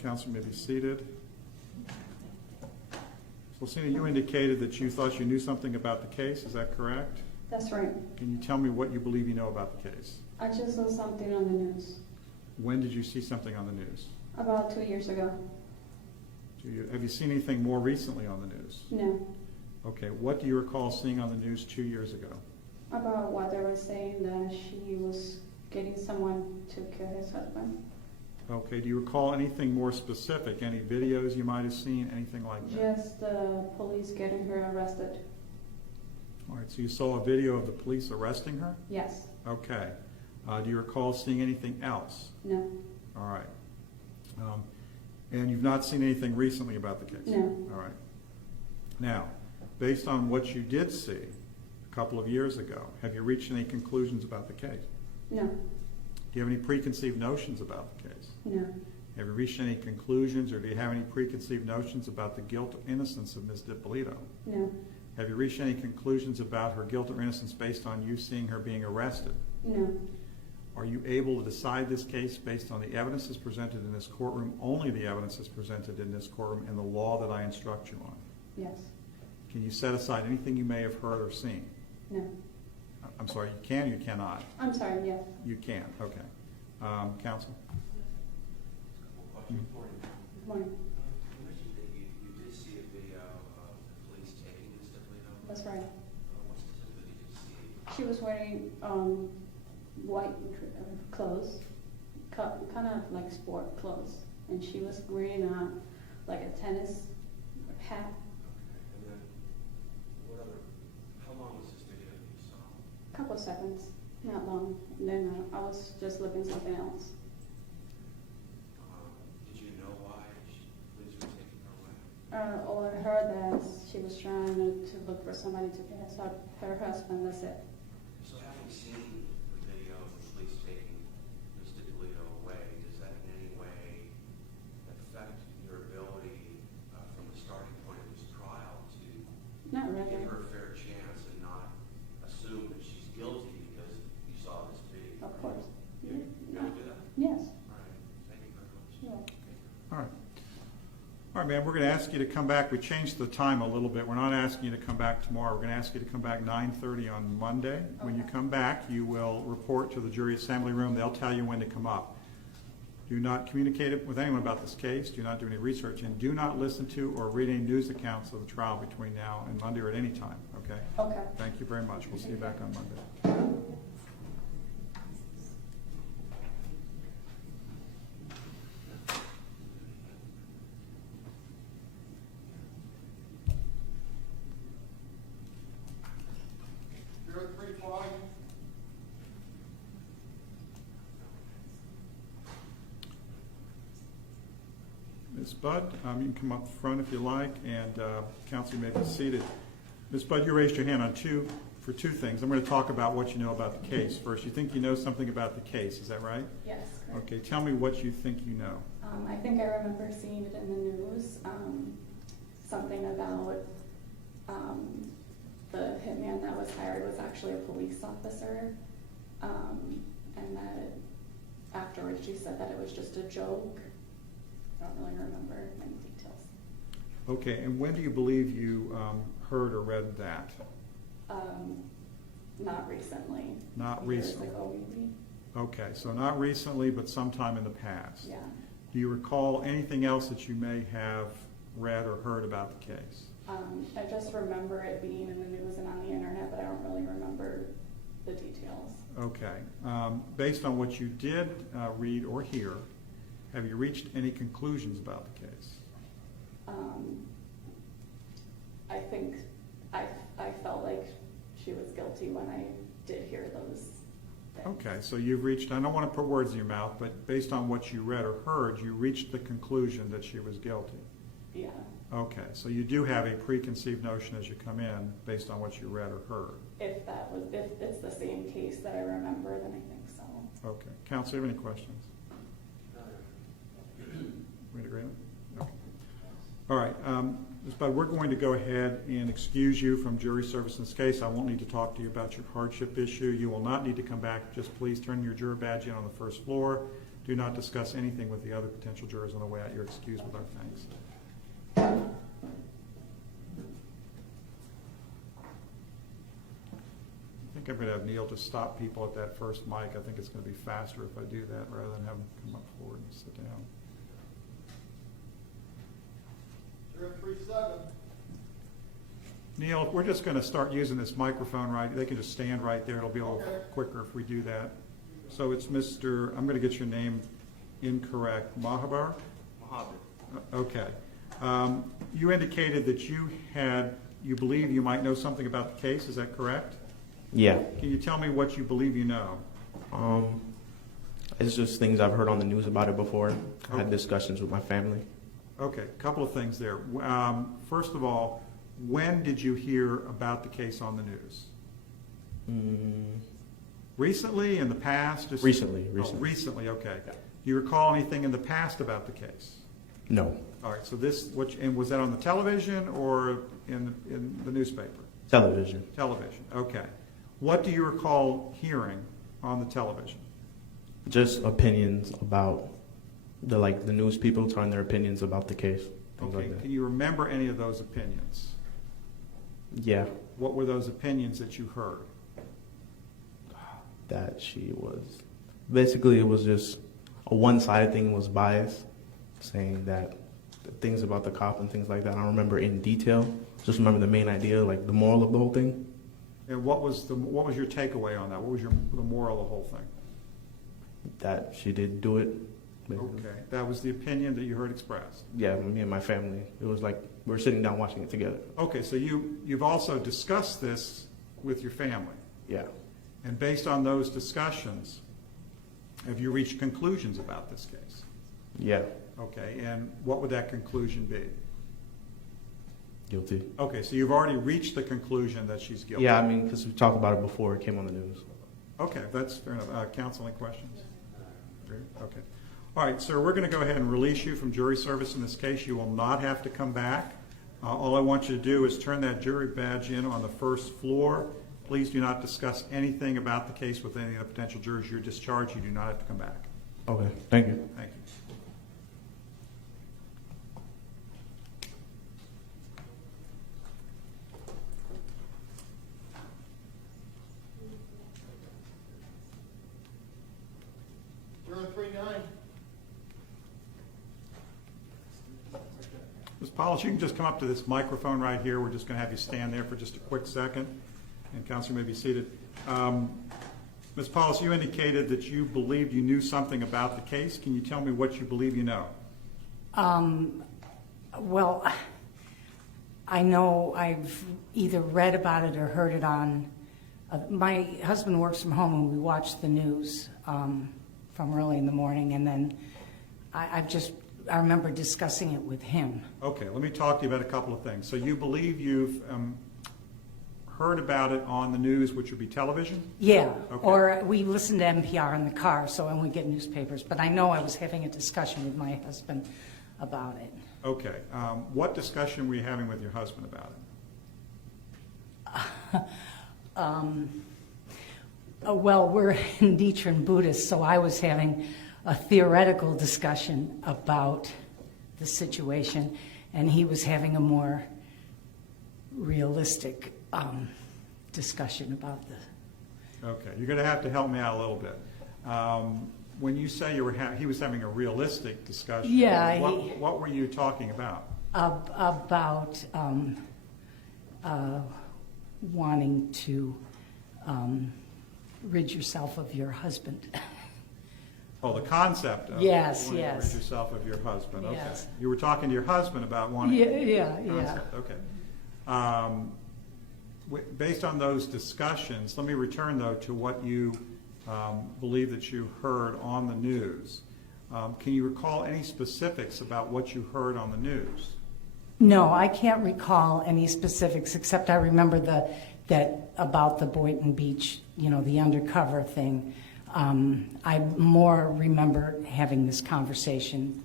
Counsel may be seated. So, Lucina, you indicated that you thought you knew something about the case. Is that correct? That's right. Can you tell me what you believe you know about the case? I just saw something on the news When did you see something on the news? about 2 years ago. Have you seen anything more recently on the news? No. Okay, what do you recall seeing on the news 2 years ago? About what they were saying that she was getting someone to kill his husband. Okay, do you recall anything more specific? Any videos you might have seen, anything like that? Just the police getting her arrested. All right, so you saw a video of the police arresting her? Yes. Okay. Do you recall seeing anything else? No. All right. And you've not seen anything recently about the case? No. All right. Now, based on what you did see a couple of years ago, have you reached any conclusions about the case? No. Do you have any preconceived notions about the case? No. Have you reached any conclusions, or do you have any preconceived notions about the guilt or innocence of Ms. Dippolito? No. Have you reached any conclusions about her guilt or innocence based on you seeing her being arrested? No. Are you able to decide this case based on the evidence that's presented in this courtroom, only the evidence that's presented in this courtroom, and the law that I instruct you on? Yes. Can you set aside anything you may have heard or seen? No. I'm sorry, you can, you cannot? I'm sorry, yes. You can, okay. Counsel? Good Morning. You mentioned that you did see a video of the police taking Ms. Dippolito. That's right. What specifically did you see? She was wearing white clothes, kind of like sport clothes, and she was wearing like a tennis hat. Okay, and then how long was this video that you saw? Couple seconds, not long. And then I was just looking something else. Did you know why police were taking her away? Or I heard that she was trying to look for somebody to get her husband. That's it. So having seen the video of the police taking Ms. Dippolito away, does that in any way affect your ability from the starting point of this trial to Not really. give her a fair chance and not assume that she's guilty because you saw this video? Of course. You gonna do that? Yes. All right. Thank you very much. Sure. All right. All right, ma'am, we're going to ask you to come back. We changed the time a little bit. We're not asking you to come back tomorrow. We're going to ask you to come back 9:30 on Monday. When you come back, you will report to the jury assembly room. They'll tell you when to come up. Do not communicate with anyone about this case. Do not do any research. And do not listen to or read any news accounts of the trial between now and Monday or at any time, okay? Okay. Thank you very much. We'll see you back on Monday. Juror 3-5. Ms. Budd, you can come up front if you like, and counsel may be seated. Ms. Budd, you raised your hand for two things. I'm going to talk about what you know about the case first. You think you know something about the case, is that right? Yes. Correct. Okay, tell me what you think you know. I think I remember seeing it in the news. Something about the hitman that was hired was actually a police officer, and that afterwards she said that it was just a joke. I don't really remember any details. Okay, and when do you believe you heard or read that? Not recently. Not Years recently. ago, maybe. Okay, so not recently, but sometime in the past. Yeah. Do you recall anything else that you may have read or heard about the case? I just remember it being in the news and on the internet, but I don't really remember the details. Okay. Based on what you did read or hear, have you reached any conclusions about the case? I think I felt like she was guilty when I did hear those things. Okay, so you've reached, I don't want to put words in your mouth, but based on what you read or heard, you reached the conclusion that she was guilty. Yeah. Okay, so you do have a preconceived notion as you come in based on what you read or heard. If it's the same case that I remember, then I think so. Okay. Counsel, you have any questions? We in agreement? Okay. All right, Ms. Budd, we're going to go ahead and excuse you from jury service in this case. I won't need to talk to you about your hardship issue. You will not need to come back. Just please turn your juror badge in on the first floor. Do not discuss anything with the other potential jurors on the way out. You're excused with our thanks. I think I'm going to have Neil just stop people at that first mic. I think it's going to be faster if I do that rather than have them come up forward and sit down. 037. Neil, we're just going to start using this microphone right. They can just stand right there. It'll be a little quicker if we do that. So it's Mr. I'm going to get your name incorrect. Mahabar? Okay. You indicated that you believe you might know something about the case. Is that correct? Yeah. Can you tell me what you believe you know? It's just things I've heard on the news about it before. I had discussions with my family. Okay, a couple of things there. First of all, when did you hear about the case on the news? Recently, in the past? Recently. Oh, recently, okay. Do you recall anything in the past about the case? No. All right, so and was that on the television or in the newspaper? Television. Television, okay. What do you recall hearing on the television? Just opinions about the news people telling their opinions about the case. Things Okay, like that. can you remember any of those opinions? Yeah. What were those opinions that you heard? That she was, basically it was just a one-sided thing, was biased, saying that things about the cop and things like that. I don't remember in detail. Just remember the main idea, like the moral of the whole thing. And what was your takeaway on that? What was the moral of the whole thing? That she did do it. Basically. Okay, that was the opinion that you heard expressed. Yeah, me and my family. It was like we were sitting down watching it together. Okay, so you've also discussed this with your family. Yeah. And based on those discussions, have you reached conclusions about this case? Yeah. Okay, and what would that conclusion be? Guilty. Okay, so you've already reached the conclusion that she's guilty. Yeah, I mean, because we talked about it before it came on the news. Okay, that's fair enough. Counsel, any questions? Okay. All right, sir, we're going to go ahead and release you from jury service in this case. You will not have to come back. All I want you to do is turn that jury badge in on the first floor. Please do not discuss anything about the case with any of the potential jurors. You're discharged. You do not have to come back. Okay, thank you. Thank you. Juror 39. Ms. Polish, you can just come up to this microphone right here. We're just going to have you stand there for just a quick second, and Counselor may be seated. Ms. Polish, you indicated that you believed you knew something about the case. Can you tell me what you believe you know? Well, I know I've either read about it or heard it on. My husband works from home, and we watch the news from early in the morning, and then I remember discussing it with him. Okay, let me talk to you about a couple of things. So you believe you've heard about it on the news, which would be television? Yeah, okay. Or we listen to NPR in the car, so and we get newspapers. But I know I was having a discussion with my husband about it. Okay, what discussion were you having with your husband about it? Well, we're Inditran Buddhists, so I was having a theoretical discussion about the situation, and he was having a more realistic discussion about the... Okay, you're going to have to help me out a little bit. When you say he was having a realistic discussion, yeah, what were you talking about? About wanting to rid yourself of your husband. Oh, the concept of Yes, wanting to yes. rid yourself of your husband. Okay. Yes. You were talking to your husband about wanting Yeah. concept. Okay. Based on those discussions, let me return though to what you believe that you heard on the news. Can you recall any specifics about what you heard on the news? No, I can't recall any specifics, except I remember that about the Boynton Beach, the undercover thing. I more remember having this conversation,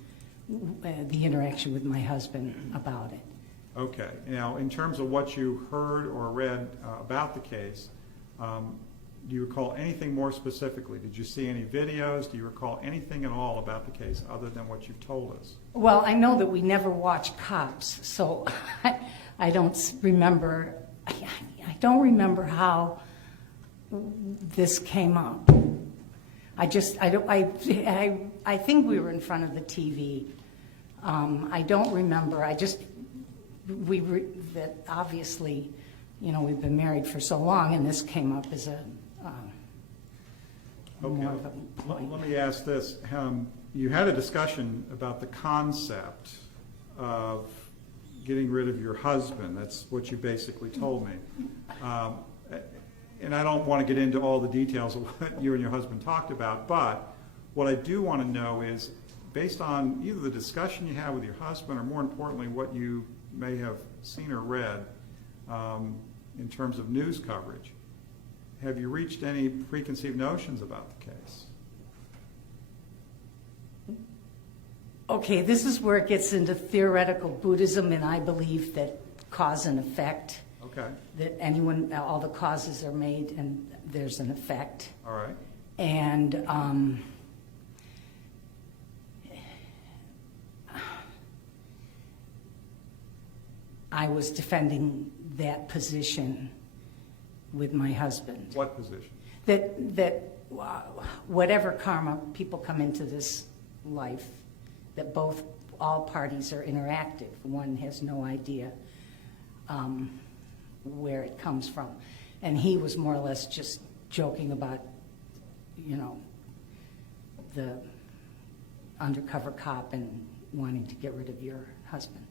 the interaction with my husband about it. Okay. Now, in terms of what you heard or read about the case, do you recall anything more specifically? Did you see any videos? Do you recall anything at all about the case other than what you've told us? Well, I know that we never watch Cops, so I don't remember. I don't remember how this came up. I think we were in front of the TV. I don't remember. That obviously, we've been married for so long, and this came up as a more of a point. Let me ask this. You had a discussion about the concept of getting rid of your husband. That's what you basically told me. And I don't want to get into all the details of what you and your husband talked about, but what I do want to know is, based on either the discussion you had with your husband or more importantly what you may have seen or read in terms of news coverage, have you reached any preconceived notions about the case? Okay, this is where it gets into theoretical Buddhism, and I believe that cause and effect. Okay. That all the causes are made and there's an effect. All right. And I was defending that position with my husband. What position? That whatever karma people come into this life, that all parties are interactive. One has no idea where it comes from. And he was more or less just joking about, the undercover cop and wanting to get rid of your husband.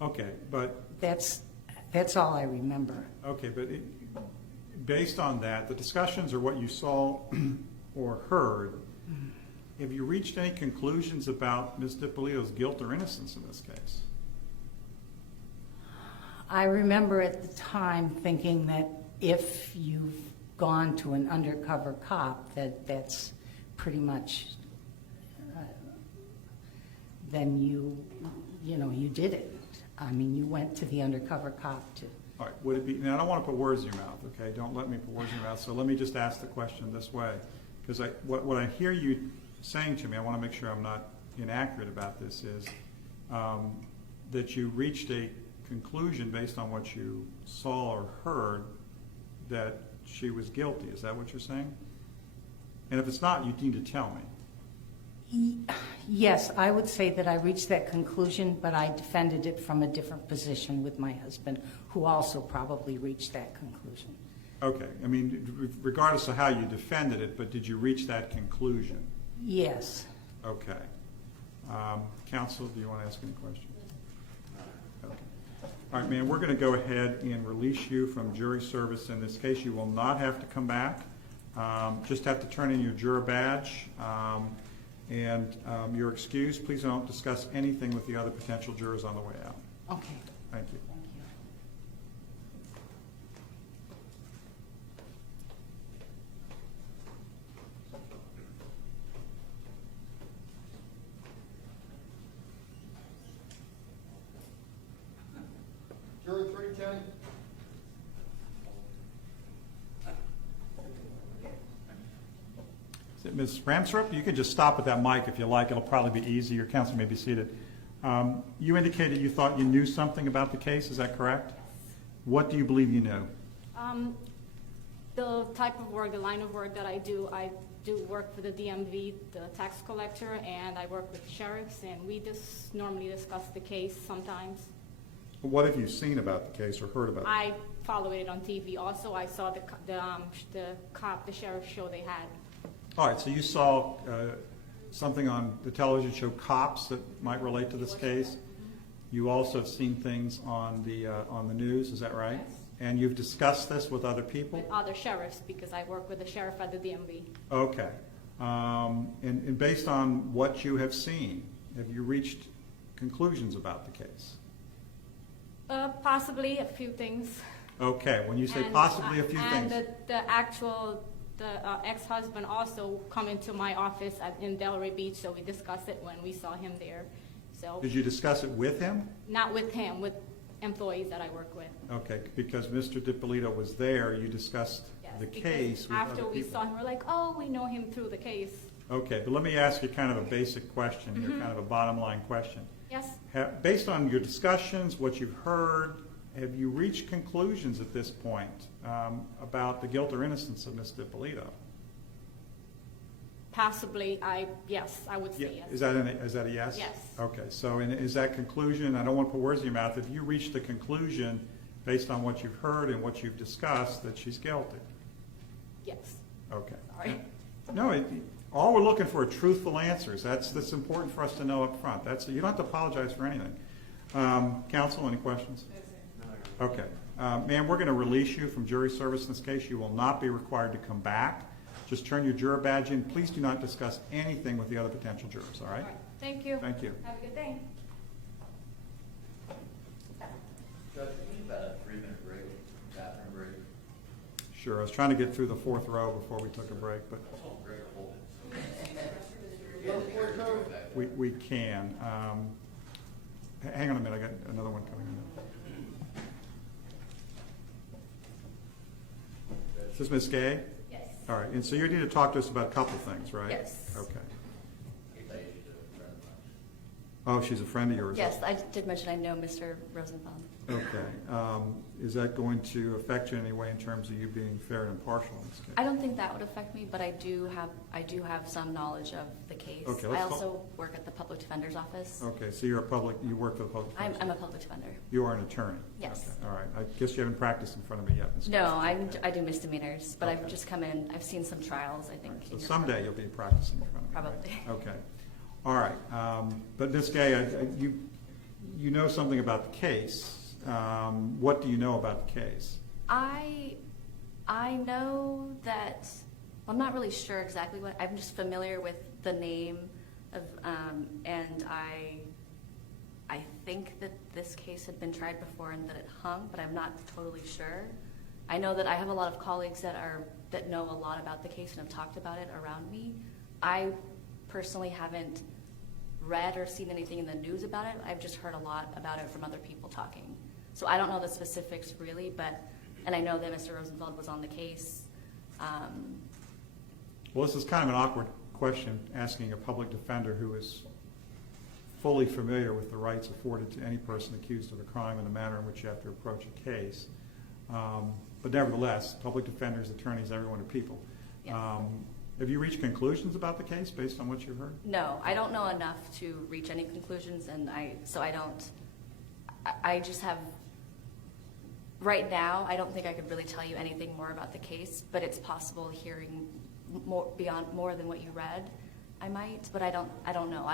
Okay, but... That's all I remember. Okay, but based on that, the discussions are what you saw or heard. Have you reached any conclusions about Ms. Dippolito's guilt or innocence in this case? I remember at the time thinking that if you've gone to an undercover cop, that's pretty much, then you did it. I mean, you went to the undercover cop to... All right, would it be... Now, I don't want to put words in your mouth, okay? Don't let me put words in your mouth. So let me just ask the question this way. Because what I hear you saying to me, I want to make sure I'm not inaccurate about this, is that you reached a conclusion based on what you saw or heard that she was guilty. Is that what you're saying? And if it's not, you need to tell me. Yes, I would say that I reached that conclusion, but I defended it from a different position with my husband, who also probably reached that conclusion. Okay. I mean, regardless of how you defended it, but did you reach that conclusion? Yes. Okay. Counsel, do you want to ask any questions? Okay. All right, ma'am, we're going to go ahead and release you from jury service in this case. You will not have to come back. Just have to turn in your juror badge. And you're excused. Please don't discuss anything with the other potential jurors on the way out. Okay. Thank you. Juror 310. Is it Ms. Ramsrup? You can just stop at that mic if you like. It'll probably be easier. Counsel may be seated. You indicated you thought you knew something about the case. Is that correct? What do you believe you knew? The type of work, the line of work that I do work for the DMV, the tax collector, and I work with sheriffs, and we just normally discuss the case sometimes. What have you seen about the case or heard about it? I followed it on TV. Also, I saw the sheriff show they had. All right, so you saw something on the television show Cops that might relate to this case. You also have seen things on the news, is that right? Yes. And you've discussed this with other people? With other sheriffs, because I work with the sheriff at the DMV. Okay. And based on what you have seen, have you reached conclusions about the case? Possibly a few things. Okay, when you say possibly a few things. And the ex-husband also come into my office in Delray Beach, so we discussed it when we saw him there. So Did you discuss it with him? not with him, with employees that I work with. Okay, because Mr. Dippolito was there, you discussed the Because case with after other we people. saw him, we're like, oh, we know him through the case. Okay, but let me ask you kind of a basic question here, kind of a bottom line question. Yes. Based on your discussions, what you've heard, have you reached conclusions at this point about the guilt or innocence of Ms. Dippolito? Possibly, yes, I would say yes. Is that a yes? Yes. Okay, so is that conclusion, I don't want to put words in your mouth, have you reached the conclusion based on what you've heard and what you've discussed that she's guilty? Yes. Okay. Sorry. No, all we're looking for are truthful answers. That's important for us to know up front. You don't have to apologize for anything. Counsel, any questions? Okay. Ma'am, we're going to release you from jury service in this case. You will not be required to come back. Just turn your juror badge in. Please do not discuss anything with the other potential jurors, all right? All right. Thank you. Thank you. Have a good day. Judge, we need about a 3-minute break, bathroom break. Sure. I was trying to get through the fourth row before we took a break, but we can. Hang on a minute. I got another one coming in. Is this Ms. Gay? Yes. All right. And so you need to talk to us about a couple things, right? Yes. Okay. Oh, she's a friend of yours? Yes, I did mention I know Mr. Rosenbaum. Okay. Is that going to affect you in any way in terms of you being fair and impartial in this case? I don't think that would affect me, but I do have some knowledge of the case. Okay, I also work at the public defender's office. Okay, so you work for the public defense? I'm a public defender. You are an attorney? Yes. Okay, all right. I guess you haven't practiced in front of me yet, Ms. No, I do misdemeanors, but Okay. I've just come in. I've seen some trials, I think. So someday you'll be practicing in front of me, Probably. right? Okay. All right. But Ms. Gay, you know something about the case. What do you know about the case? I know that, I'm not really sure exactly what, I'm just familiar with the name of, and I think that this case had been tried before and that it hung, but I'm not totally sure. I know that I have a lot of colleagues that know a lot about the case and have talked about it around me. I personally haven't read or seen anything in the news about it. I've just heard a lot about it from other people talking. So I don't know the specifics really, and I know that Mr. Rosenfeld was on the case. Well, this is kind of an awkward question, asking a public defender who is fully familiar with the rights afforded to any person accused of a crime and the manner in which you have to approach a case. But nevertheless, public defenders, attorneys, everyone are people. Yes. Have you reached conclusions about the case based on what you've heard? No, I don't know enough to reach any conclusions, and I just have, right now, I don't think I could really tell you anything more about the case, but it's possible hearing more than what you read, I might, but I don't know.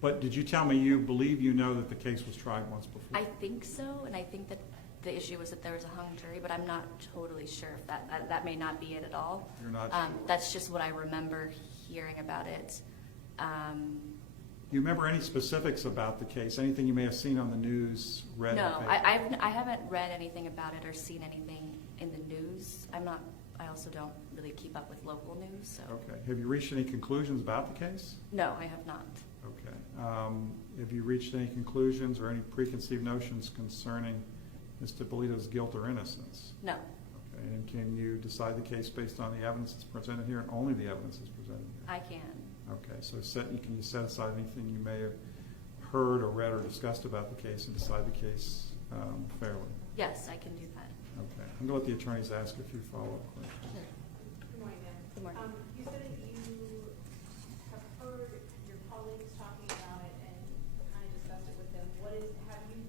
But did you tell me you believe you know that the case was tried once before? I think so, and I think that the issue was that there was a hung jury, but I'm not totally sure if that may not be it at all. You're not sure? That's just what I remember hearing about it. Do you remember any specifics about the case? Anything you may have seen on the news, read? No, in the paper? I haven't read anything about it or seen anything in the news. I also don't really keep up with local news. So. Okay. Have you reached any conclusions about the case? No, I have not. Okay. Have you reached any conclusions or any preconceived notions concerning Ms. Dippolito's guilt or innocence? No. Okay. And can you decide the case based on the evidence that's presented here and only the evidence that's presented here? I can. Okay. So can you set aside anything you may have heard or read or discussed about the case and decide the case fairly? Yes, I can do that. Okay. I'm going to let the attorneys ask a few follow-up questions. Good morning, ma'am. Good morning. You said that you have heard your colleagues talking about it and kind of discussed it with them. Have you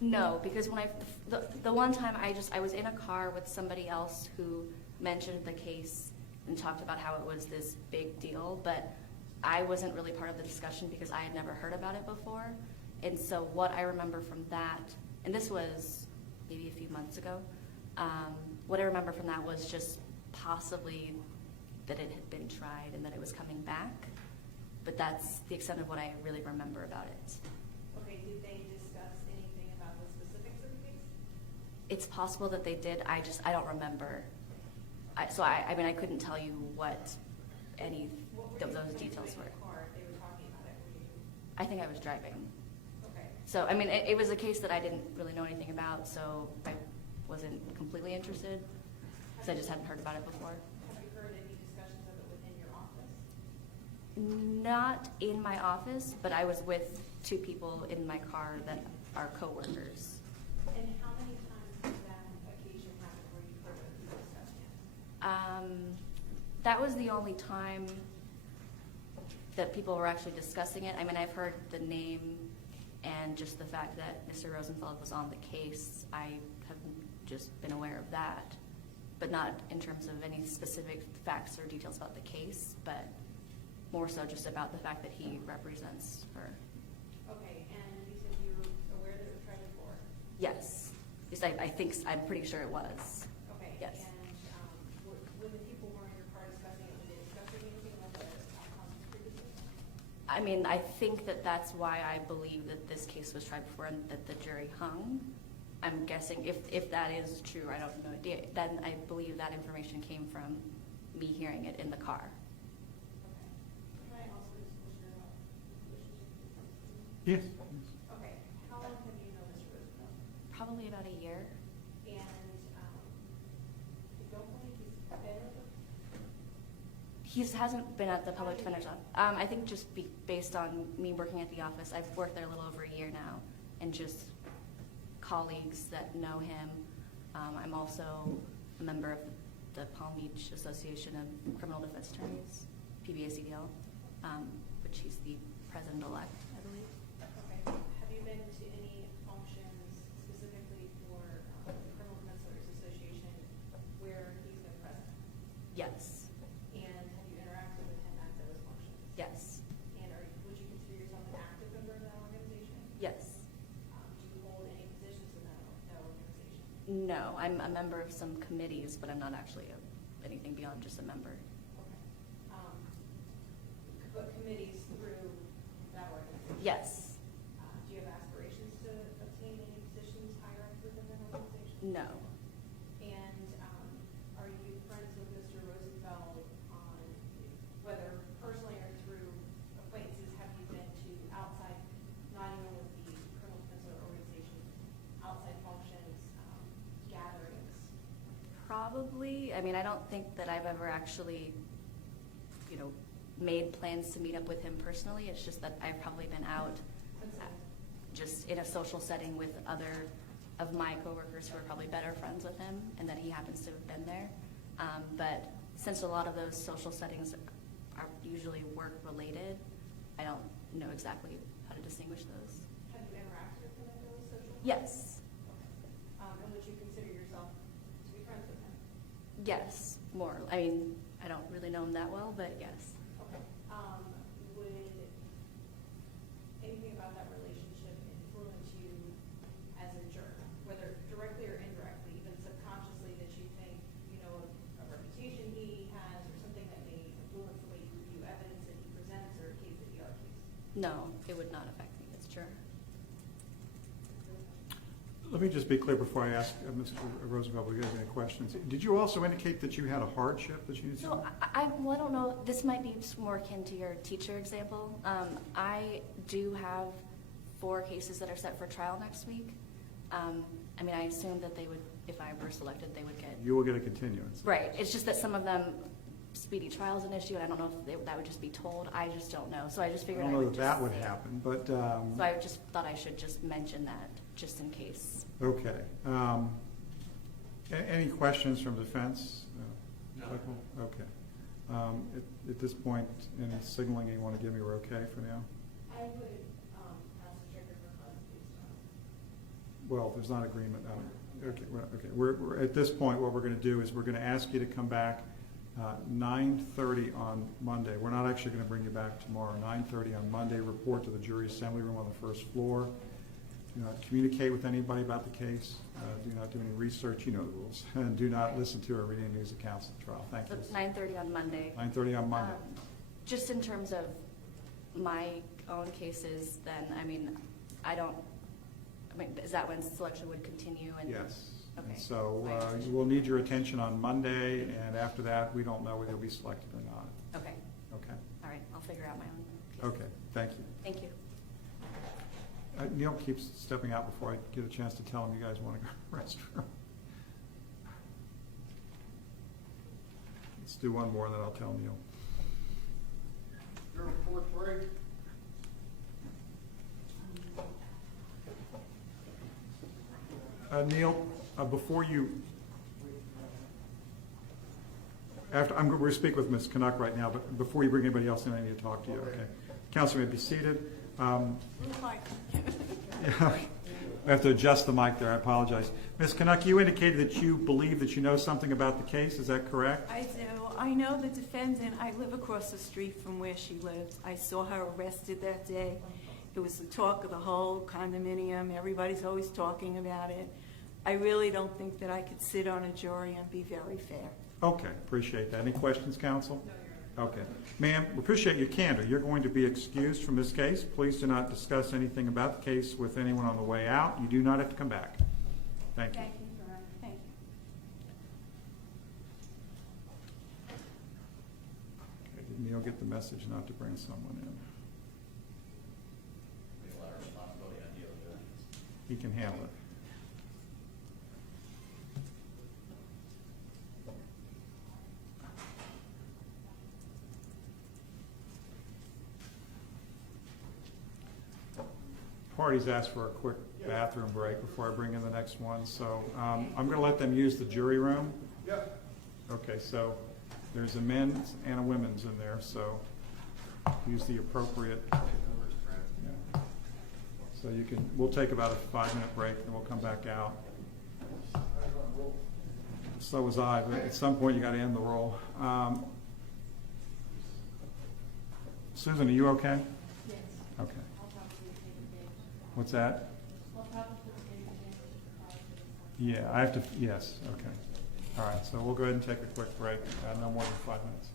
No, because when the one time I was in a car with somebody else who mentioned the case and talked about how it was this big deal, but I wasn't really part of the discussion because I had never heard about it before. And so what I remember from that, and this was maybe a few months ago, what I remember from that was just possibly that it had been tried and that it was coming back. But that's the extent of what I really remember about it. Okay, did they discuss anything about the specifics of the case? It's possible that they did. I don't remember. I mean, I couldn't tell you what any of those details were. They were talking about it. Were you? I think I was driving. Okay. So, I mean, it was a case that I didn't really know anything about, so I wasn't completely interested because I just hadn't heard about it before. Have you heard any discussions of it within your office? Not in my office, but I was with two people in my car that are coworkers. And how many times did that occasion happen where you heard of people discussing it? That was the only time that people were actually discussing it. I mean, I've heard the name and just the fact that Mr. Rosenfeld was on the case. I have just been aware of that, but not in terms of any specific facts or details about the case, but more so just about the fact that he represents her. Okay, and you said you were aware that it was tried before? Yes. Yes, I'm pretty sure it was. Okay. Yes. And when the people were in your car discussing it, were they discussing anything about the outcomes previously? I mean, I think that that's why I believe that this case was tried before and that the jury hung. I'm guessing if that is true, I don't know. Then I believe that information came from me hearing it in the car. Can I also just question about Yes. Okay. How long have you known Mr. Rosenfeld? Probably about a year. And you don't believe he's been with them? He hasn't been at the public defender's office. I think just based on me working at the office, I've worked there a little over a year now, and just colleagues that know him. I'm also a member of the Palm Beach Association of Criminal Defense Attorneys, PBACDL, which he's the president-elect, I believe. Okay. Have you been to any functions specifically for the Criminal Defense Lawyers Association where he's been present? Yes. And have you interacted with him at those functions? Yes. And would you consider yourself an active member of that organization? Yes. Do you hold any positions in that organization? No, I'm a member of some committees, but I'm not actually anything beyond just a member. Okay. But committees through that organization? Yes. Do you have aspirations to obtain any positions higher up within that organization? No. And are you friends with Mr. Rosenfeld on whether personally or through acquaintances? Have you been to outside, not even with the Criminal Defense Organization, outside functions, gatherings? Probably. I mean, I don't think that I've ever actually, made plans to meet up with him personally. It's just that I've probably been out just in a social setting with other of my coworkers who are probably better friends with him, and that he happens to have been there. But since a lot of those social settings are usually work-related, I don't know exactly how to distinguish those. Have you interacted with him at those social? Yes. Okay. And would you consider yourself to be friends with him? Yes, more. I mean, I don't really know him that well, but yes. Okay. Would anything about that relationship influence you as a juror, whether directly or indirectly, even subconsciously, that you think, a reputation he has or something that may influence the way you review evidence that he presents or a case that he argues? No, it would not affect me as a juror. Let me just be clear before I ask Mr. Rosenfeld if you have any questions. Did you also indicate that you had a hardship that you needed to? So I don't know. This might be more akin to your teacher example. I do have 4 cases that are set for trial next week. I mean, I assume that they would, if I were selected, they would get. You will get a continuance. Right. It's just that some of them, speedy trial is an issue, and I don't know if that would just be told. I just don't know. So I just figured I don't know that would happen, but. So I just thought I should just mention that, just in case. Okay. Any questions from defense? No. Okay. At this point, any signaling you want to give me, we're okay for now? I would ask the checker for cause, please. Well, there's not agreement. Okay, we're at this point, what we're going to do is we're going to ask you to come back 9:30 on Monday. We're not actually going to bring you back tomorrow. 9:30 on Monday, report to the jury assembly room on the first floor. Do not communicate with anybody about the case. Do not do any research. You know the rules. And do not listen to or read any news accounts of the trial. Thank you. 9:30 on Monday. 9:30 on Monday. Just in terms of my own cases, then, I mean, is that when selection would continue? Yes. Okay. And so we'll need your attention on Monday, and after that, we don't know whether you'll be selected or not. Okay. Okay. All right, I'll figure out my own case. Okay, thank you. Thank you. Neil keeps stepping out before I get a chance to tell him you guys want to go to the restroom. Let's do one more, and then I'll tell Neil. Juror 4-3. Neil, before you, I'm going to speak with Ms. Canuck right now, but before you bring anybody else in, I need to talk to you. Okay. Counsel may be seated. I have to adjust the mic there. I apologize. Ms. Canuck, you indicated that you believe that you know something about the case. Is that correct? I do. I know the defendant. I live across the street from where she lives. I saw her arrested that day. It was the talk of the whole condominium. Everybody's always talking about it. I really don't think that I could sit on a jury and be very fair. Okay, appreciate that. Any questions, counsel? Okay. Ma'am, we appreciate your candor. You're going to be excused from this case. Please do not discuss anything about the case with anyone on the way out. You do not have to come back. Thank you. Thank you, Your Honor. Thank you. Okay, did Neil get the message not to bring someone in? He can handle it. Parties asked for a quick bathroom break before I bring in the next one, so I'm going to let them use the jury room. Yeah. Okay, so there's a men's and a women's in there, so use the appropriate. Yeah. So we'll take about a 5-minute break, and we'll come back out. So was I, but at some point you got to end the roll. Susan, are you okay? Yes. Okay. What's that? Yeah, I have to, yes, okay. All right, so we'll go ahead and take a quick break, no more than 5 minutes.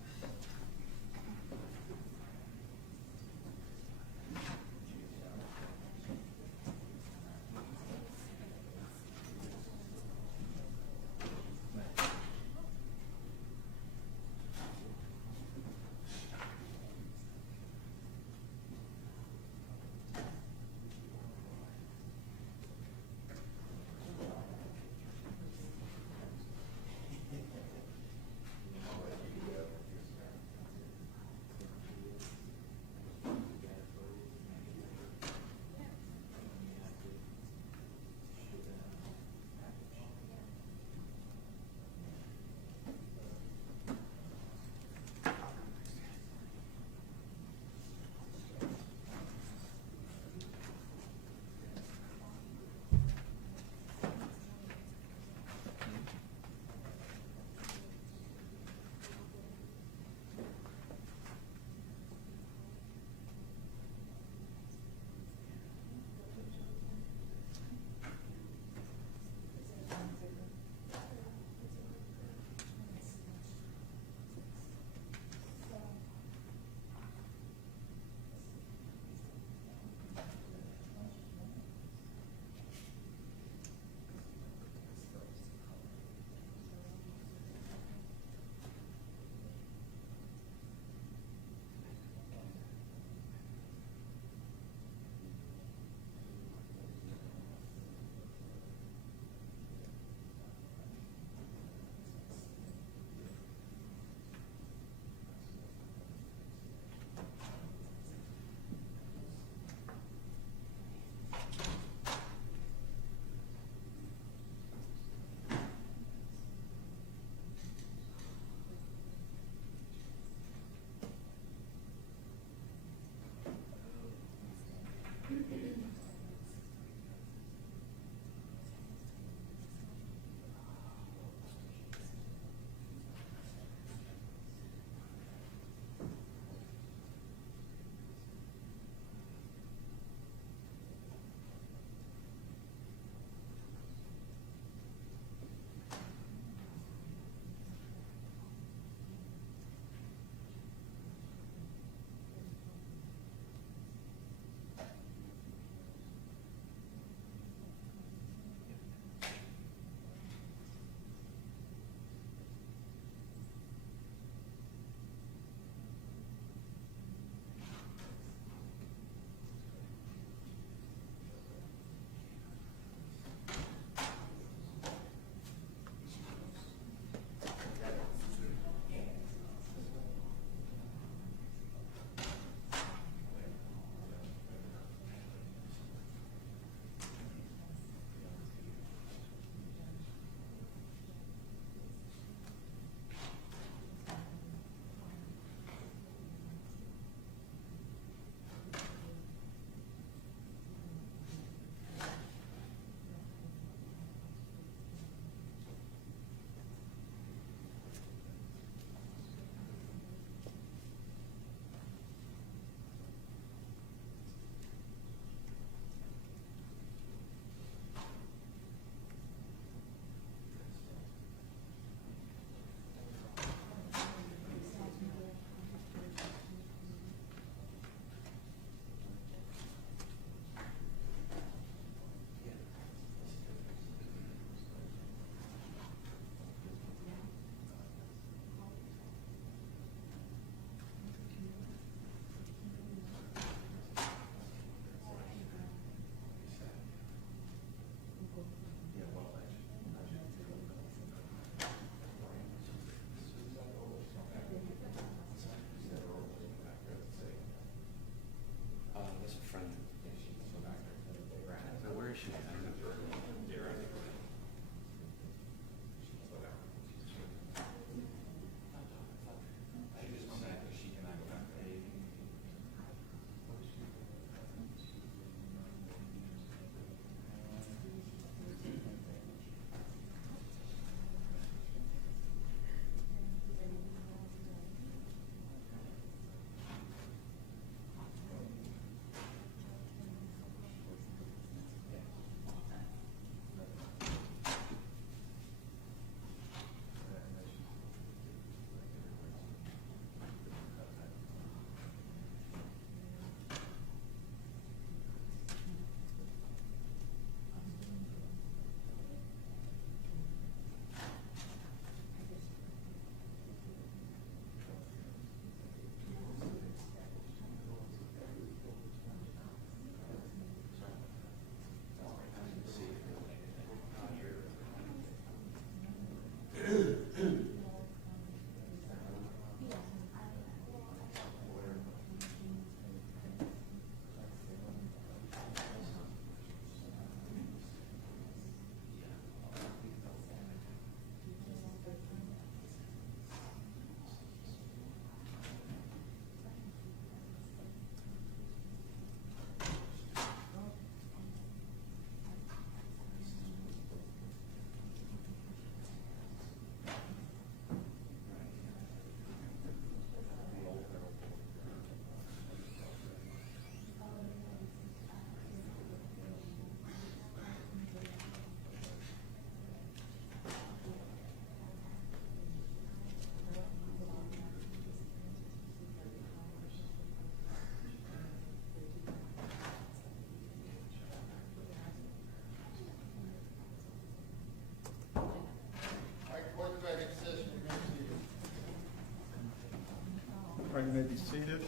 right, you may be seated.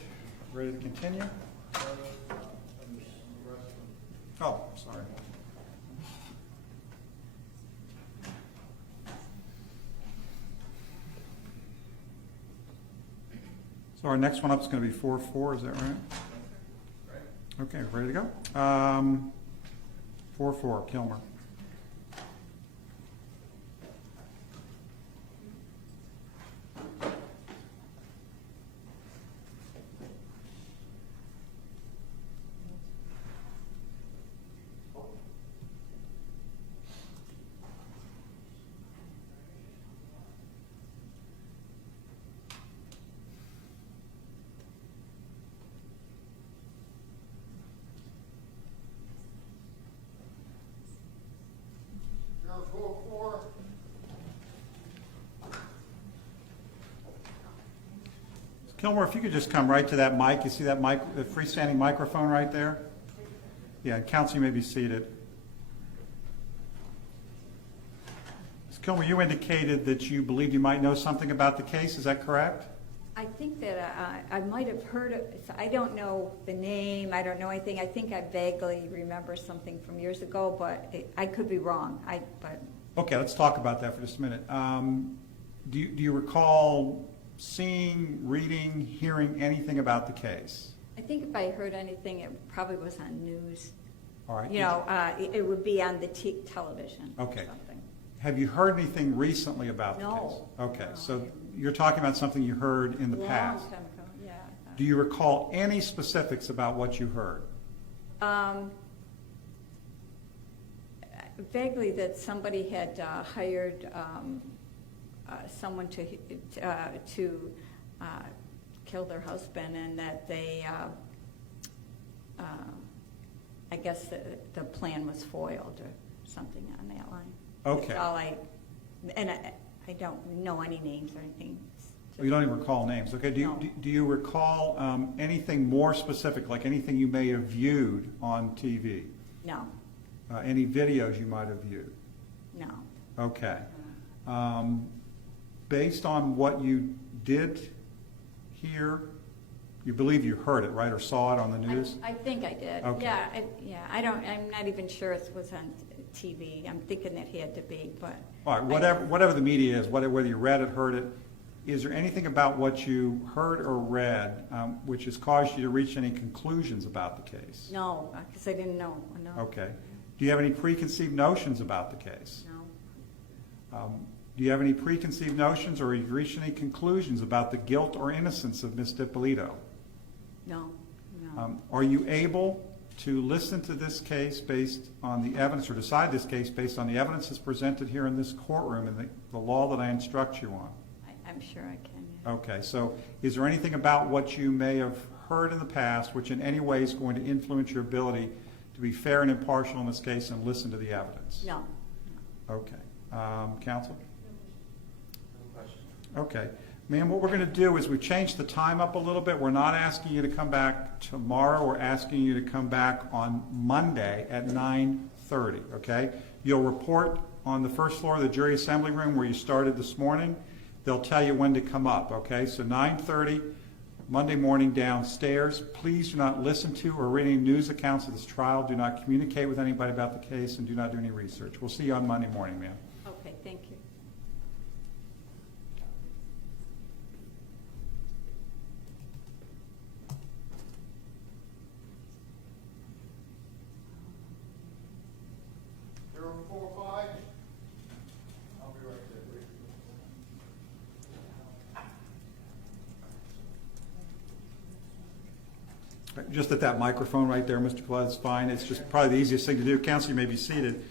Ready to continue? Oh, sorry. So our next one up is going to be 4-4, is that right? Okay, ready to go? 4-4, Kilmer. Juror 4-4. Kilmer, if you could just come right to that mic. You see that mic, the freestanding microphone right there? Yeah, counsel, you may be seated. Ms. Kilmer, you indicated that you believed you might know something about the case. Is that correct? I think that I might have heard it. I don't know the name. I don't know anything. I think I vaguely remember something from years ago, but I could be wrong. Okay, let's talk about that for just a minute. Do you recall seeing, reading, hearing anything about the case? I think if I heard anything, it probably was on news. All right. You know, it would be on the television. Okay. Or something. Have you heard anything recently about the case? No. Okay, so you're talking about something you heard in the past. Long time ago, yeah. Do you recall any specifics about what you heard? Vaguely that somebody had hired someone to kill their husband, and that they, I guess the plan was foiled or something on that line. Okay. That's all I don't know any names or anything. You don't even recall names. Okay. Do you recall anything more specific, like anything you may have viewed on TV? No. Any videos you might have viewed? No. Okay. Based on what you did hear, you believe you heard it, right, or saw it on the news? I think I did. Okay. Yeah. I'm not even sure it was on TV. I'm thinking it had to be, but. All right. Whatever the media is, whether you read it, heard it, is there anything about what you heard or read which has caused you to reach any conclusions about the case? No, because I didn't know. No. Okay. Do you have any preconceived notions about the case? No. Do you have any preconceived notions, or have you reached any conclusions about the guilt or innocence of Ms. Dippolito? No. Are you able to listen to this case based on the evidence, or decide this case based on the evidence that's presented here in this courtroom and the law that I instruct you on? I'm sure I can. Yeah. Okay. So is there anything about what you may have heard in the past which in any way is going to influence your ability to be fair and impartial in this case and listen to the evidence? No. Okay. Counsel? Okay. Ma'am, what we're going to do is we've changed the time up a little bit. We're not asking you to come back tomorrow. We're asking you to come back on Monday at 9:30, okay? You'll report on the first floor of the jury assembly room where you started this morning. They'll tell you when to come up, okay? So 9:30, Monday morning downstairs. Please do not listen to or read any news accounts of this trial. Do not communicate with anybody about the case, and do not do any research. We'll see you on Monday morning, ma'am. Okay, thank you. Juror 4-5. I'll be right there. Just at that microphone right there, Mr. Platt, is fine. It's just probably the easiest thing to do. Counsel, you may be seated.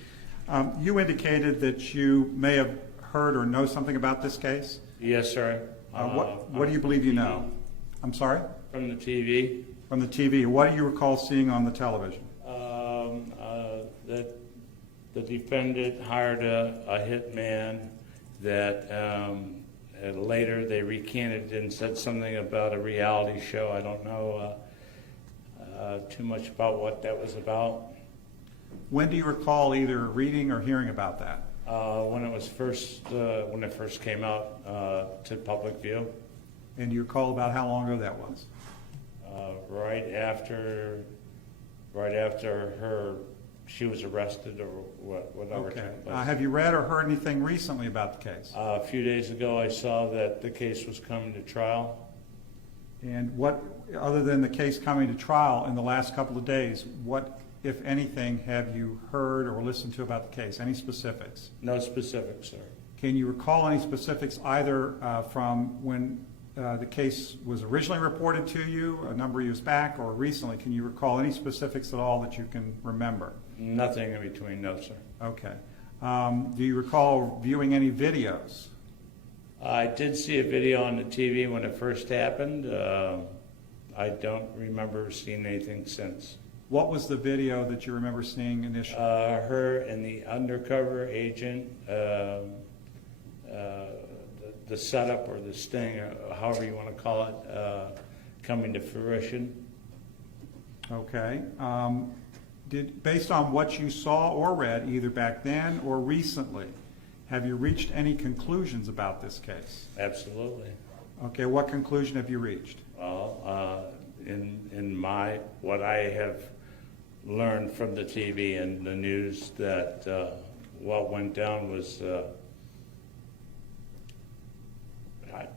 You indicated that you may have heard or know something about this case? Yes, sir. What do you believe you know? I'm sorry? From the TV. From the TV. What do you recall seeing on the television? That the defendant hired a hitman that later they recanted and said something about a reality show. I don't know too much about what that was about. When do you recall either reading or hearing about that? When it first came out to public view. And do you recall about how long ago that was? Right after she was arrested or whatever. Okay. took place. Have you read or heard anything recently about the case? A few days ago, I saw that the case was coming to trial. And what, other than the case coming to trial in the last couple of days, what, if anything, have you heard or listened to about the case? Any specifics? No specifics, sir. Can you recall any specifics either from when the case was originally reported to you a number of years back or recently? Can you recall any specifics at all that you can remember? Nothing in between, no, sir. Okay. Do you recall viewing any videos? I did see a video on the TV when it first happened. I don't remember seeing anything since. What was the video that you remember seeing initially? Her and the undercover agent, the setup or the sting, or however you want to call it, coming to fruition. Okay. Based on what you saw or read, either back then or recently, have you reached any conclusions about this case? Absolutely. Okay, what conclusion have you reached? Well, in what I have learned from the TV and the news, that what went down was,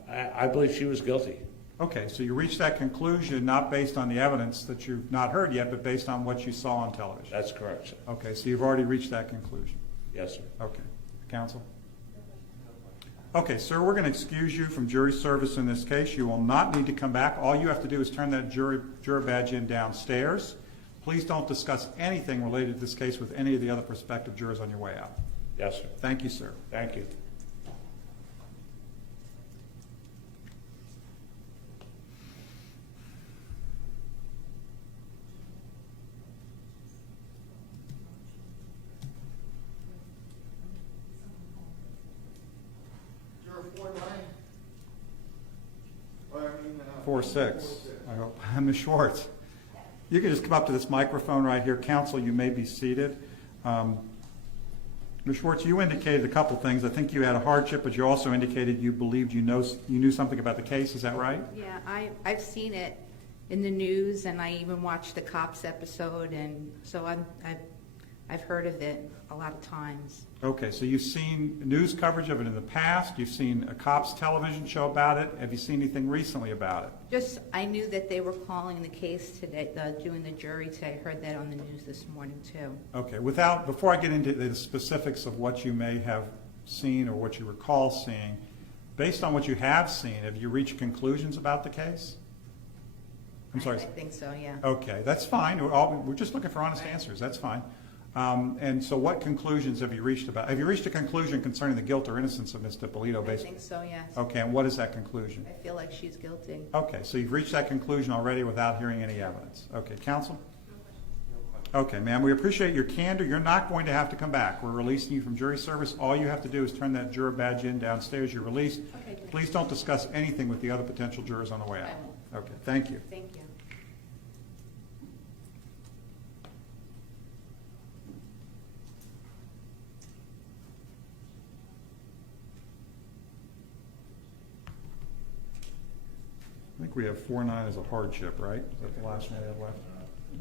I believe she was guilty. Okay, so you reached that conclusion not based on the evidence that you've not heard yet, but based on what you saw on television? That's correct, sir. Okay, so you've already reached that conclusion? Yes, sir. Okay. Counsel? Okay, sir, we're going to excuse you from jury service in this case. You will not need to come back. All you have to do is turn that juror badge in downstairs. Please don't discuss anything related to this case with any of the other prospective jurors on your way out. Yes, sir. Thank you, sir. Thank you. Juror 4-9. 4-6, I hope. Ms. Schwartz, you can just come up to this microphone right here. Counsel, you may be seated. Ms. Schwartz, you indicated a couple things. I think you had a hardship, but you also indicated you believed you knew something about the case. Is that right? Yeah, I've seen it in the news, and I even watched the Cops episode, and so I've heard of it a lot of times. Okay, so you've seen news coverage of it in the past. You've seen a Cops television show about it. Have you seen anything recently about it? Just, I knew that they were calling the case today, doing the jury today. I heard that on the news this morning, too. Okay, before I get into the specifics of what you may have seen or what you recall seeing, based on what you have seen, have you reached conclusions about the case? I'm sorry. I think so, yeah. Okay, that's fine. We're just looking for honest answers. That's fine. And so what conclusions have you reached about? Have you reached a conclusion concerning the guilt or innocence of Ms. Dippolito? I think so, yes. Okay, and what is that conclusion? I feel like she's guilty. Okay, so you've reached that conclusion already without hearing any evidence. Okay, counsel? Okay, ma'am, we appreciate your candor. You're not going to have to come back. We're releasing you from jury service. All you have to do is turn that juror badge in downstairs. You're released. Okay, good. Please don't discuss anything with the other potential jurors on the way out. I won't. Okay, thank you. Thank you. I think we have 4-9 as a hardship, right? Is that the last one we have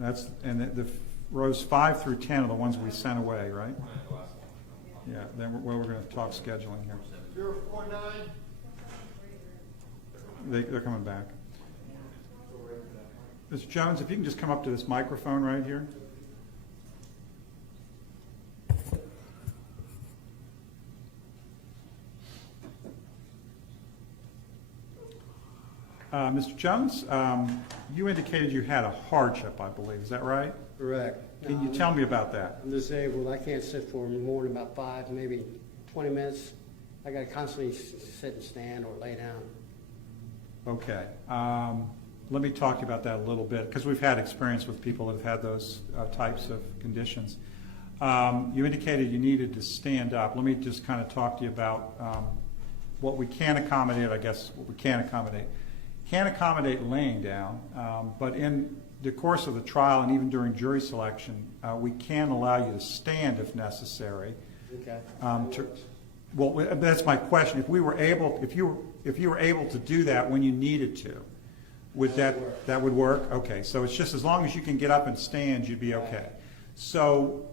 left? And the rows 5 through 10 are the ones we sent away, right? Yeah, then we're going to talk scheduling here. Juror 4-9. They're coming back. Mr. Jones, if you can just come up to this microphone right here. Mr. Jones, you indicated you had a hardship, I believe. Is that right? Correct. Can you tell me about that? I'm disabled. I can't sit for more than about 5, maybe 20 minutes. I got to constantly sit and stand or lay down. Okay. Let me talk to you about that a little bit, because we've had experience with people that have had those types of conditions. You indicated you needed to stand up. Let me just kind of talk to you about what we can accommodate, I guess, what we can accommodate. Can't accommodate laying down, but in the course of the trial and even during jury selection, we can allow you to stand if necessary. Okay. Well, that's my question. If you were able to do that when you needed to, that would work? Okay, so it's just as long as you can get up and stand, you'd be okay. So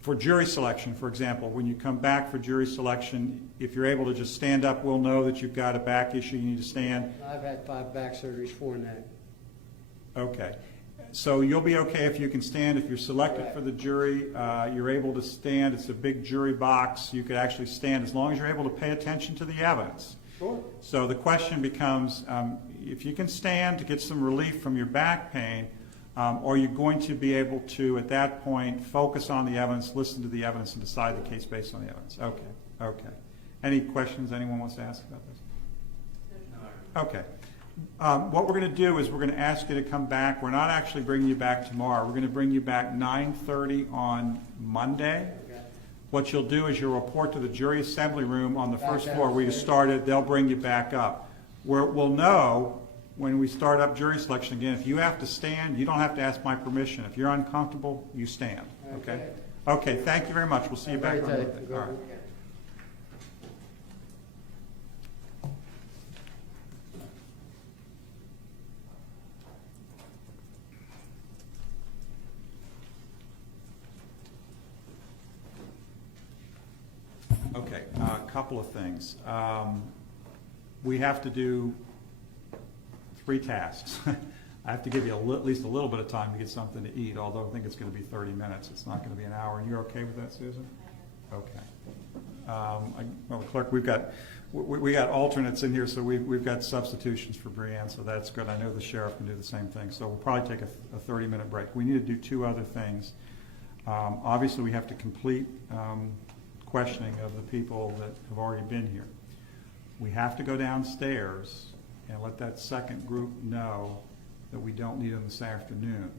for jury selection, for example, when you come back for jury selection, if you're able to just stand up, we'll know that you've got a back issue, you need to stand. I've had 5 back surgeries, 4 neck. Okay. So you'll be okay if you can stand. If you're selected for the jury, you're able to stand. It's a big jury box. You could actually stand as long as you're able to pay attention to the evidence. Sure. So the question becomes, if you can stand to get some relief from your back pain, are you going to be able to, at that point, focus on the evidence, listen to the evidence, and decide the case based on the evidence? Okay. Okay. Any questions anyone wants to ask about this? Okay. What we're going to do is we're going to ask you to come back. We're not actually bringing you back tomorrow. We're going to bring you back 9:30 on Monday. Okay. What you'll do is you'll report to the jury assembly room on the first floor where you started. They'll bring you back up. We'll know when we start up jury selection again. If you have to stand, you don't have to ask my permission. If you're uncomfortable, you stand. Okay? Okay, thank you very much. We'll see you back on Monday. All right. Okay, a couple of things. We have to do 3 tasks. I have to give you at least a little bit of time to get something to eat, although I think it's going to be 30 minutes. It's not going to be an hour. You're okay with that, Susan? Okay. Well, clerk, we got alternates in here, so we've got substitutions for Brianne, so that's good. I know the sheriff can do the same thing, so we'll probably take a 30-minute break. We need to do 2 other things. Obviously, we have to complete questioning of the people that have already been here. We have to go downstairs and let that second group know that we don't need them this afternoon.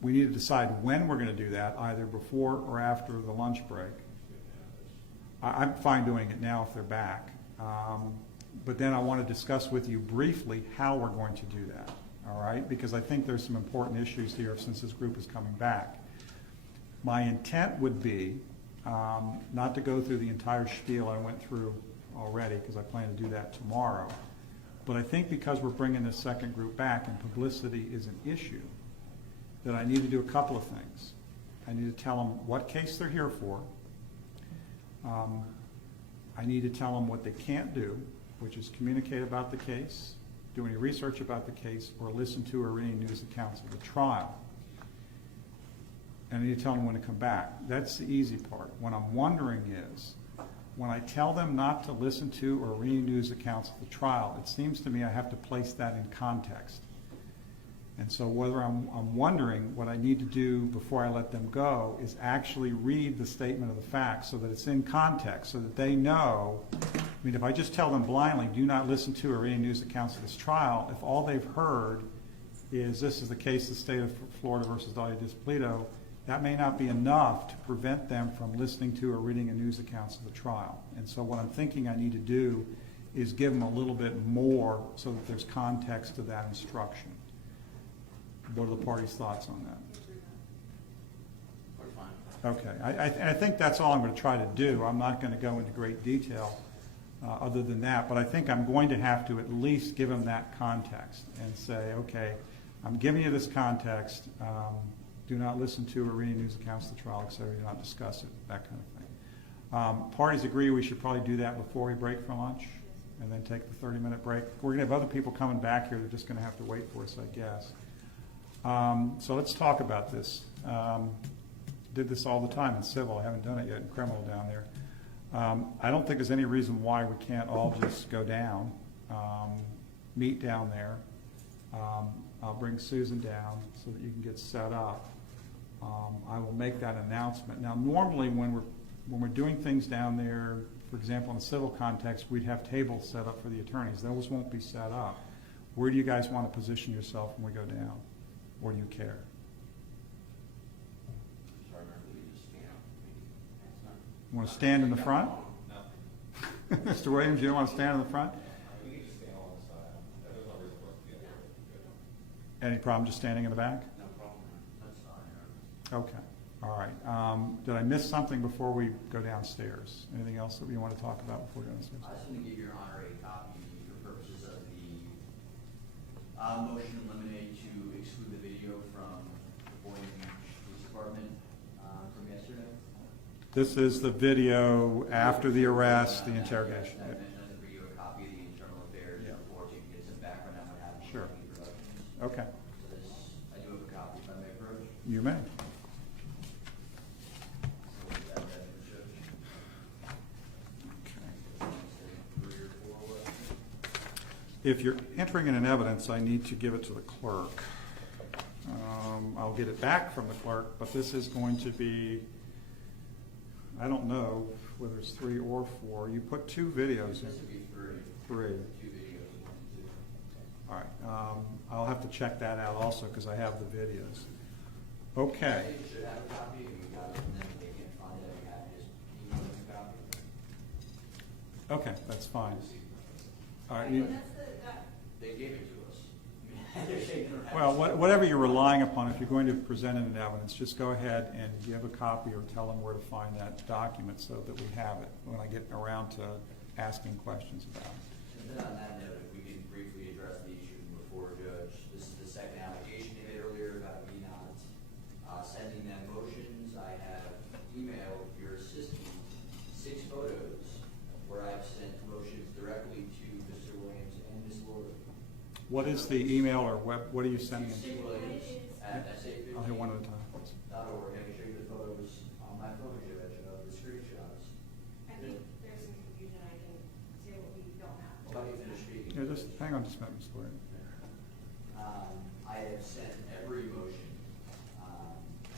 We need to decide when we're going to do that, either before or after the lunch break. I'm fine doing it now if they're back. But then I want to discuss with you briefly how we're going to do that, all right? Because I think there's some important issues here since this group is coming back. My intent would be not to go through the entire spiel I went through already, because I plan to do that tomorrow. But I think because we're bringing this second group back and publicity is an issue, that I need to do a couple of things. I need to tell them what case they're here for. I need to tell them what they can't do, which is communicate about the case, do any research about the case, or listen to or read any news accounts of the trial. And I need to tell them when to come back. That's the easy part. What I'm wondering is, when I tell them not to listen to or read news accounts of the trial, it seems to me I have to place that in context. And so I'm wondering what I need to do before I let them go is actually read the statement of the facts so that it's in context, so that they know. I mean, if I just tell them blindly, do not listen to or read news accounts of this trial, if all they've heard is this is the case of the state of Florida versus Dalia Dippolito, that may not be enough to prevent them from listening to or reading a news accounts of the trial. And so what I'm thinking I need to do is give them a little bit more so that there's context to that instruction. What are the party's thoughts on that? Okay, I think that's all I'm going to try to do. I'm not going to go into great detail other than that, but I think I'm going to have to at least give them that context and say, okay, I'm giving you this context. Do not listen to or read news accounts of the trial, et cetera. Do not discuss it, that kind of thing. Parties agree we should probably do that before we break for lunch and then take the 30-minute break. We're going to have other people coming back here. They're just going to have to wait for us, I guess. So let's talk about this. Did this all the time in civil. I haven't done it yet in criminal down there. I don't think there's any reason why we can't all just go down, meet down there. I'll bring Susan down so that you can get set up. I will make that announcement. Now, normally when we're doing things down there, for example, in a civil context, we'd have tables set up for the attorneys. Those won't be set up. Where do you guys want to position yourself when we go down? Or do you care? You want to stand in the front? No. Mr. Williams, you don't want to stand in the front? Any problem just standing in the back? No problem. That's fine. Okay. All right. Did I miss something before we go downstairs? Anything else that we want to talk about before we go downstairs? I just want to give Your Honor a copy for purposes of the motion to eliminate to exclude the video from the Boynton Beach Police Department from yesterday. This is the video after the arrest, the interrogation. I mentioned I bring you a copy of the internal affairs report so you can get some background on what happened. Sure. Productions. Okay. So this, I do have a copy if I may approach. You may. So with that, Judge. If you're entering in an evidence, I need to give it to the clerk. I'll get it back from the clerk, but this is going to be, I don't know whether it's 3 or 4. You put 2 videos in. This would be 3. 3. 2 videos, 1 and 2. All right. I'll have to check that out also because I have the videos. Okay. You should have a copy, and we got it, and then if they can't find it, we have to just email them a copy. Okay, that's fine. All right. You, They gave it to us. They're shaking their heads. well, whatever you're relying upon, if you're going to present it in evidence, just go ahead and give a copy or tell them where to find that document so that we have it when I get around to asking questions about it. And then on that note, if we can briefly address the issue before Judge, this is the second allegation they made earlier about me not sending them motions. I have emailed your assistant 6 photos where I've sent motions directly to Mr. Williams and Ms. Lord. What is the email or web? What are you sending? C. Williams at sa15.org. I'll hit one at a time. I can show you the photos on my phone, Judge, of the screenshots. I think there's some confusion. I can say what we don't have. Let me finish speaking. Yeah, just hang on just a minute, Ms. Blair. I have sent every motion.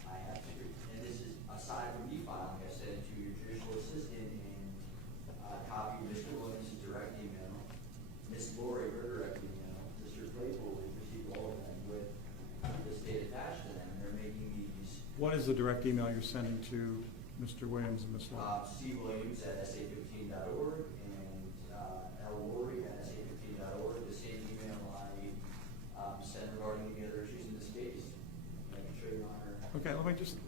I have to, and this is aside from e-filing, I've sent it to your judicial assistant and copy Mr. Williams' direct email, Ms. Lori, her direct email, Mr. Claypool, we've received all of them with this data attached to them. They're making these What is the direct email you're sending to Mr. Williams and Ms. Law? C. Williams at sa15.org and L. Lori at sa15.org, the same email I sent regarding the other issues in this case. I can show you, Your Honor. Okay, let me just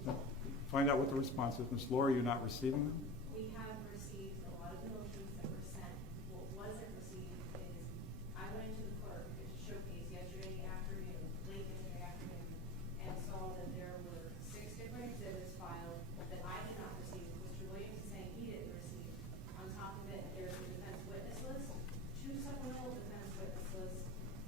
find out what the response is. Ms. Laura, you're not receiving them? We have received a lot of the motions that were sent. What wasn't received is, I went into the clerk to showcase yesterday afternoon, late yesterday afternoon, and saw that there were 6 different exhibits filed that I did not receive. Mr. Williams is saying he didn't receive. On top of it, there's a defense witness list, 2 supplemental defense witness lists,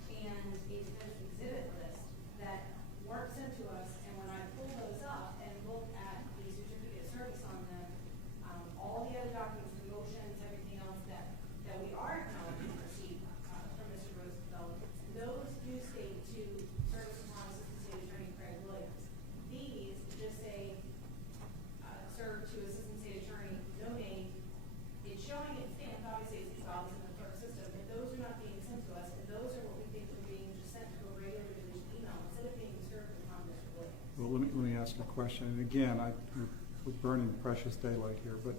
and a defense exhibit list that weren't sent to us. And when I pulled those up and looked at the certificate of service on them, all the other documents, the motions, everything else that we are acknowledging received from Mr. Roosevelt, those do state to service upon Assistant State Attorney Craig Williams. These just say served to Assistant State Attorney, no name. It's showing it stamped, obviously it's filed in the clerk system, and those are not being sent to us, and those are what we think are being just sent to a regular division email instead of being served upon Mr. Williams. Well, let me ask a question. And again, we're burning precious daylight here, but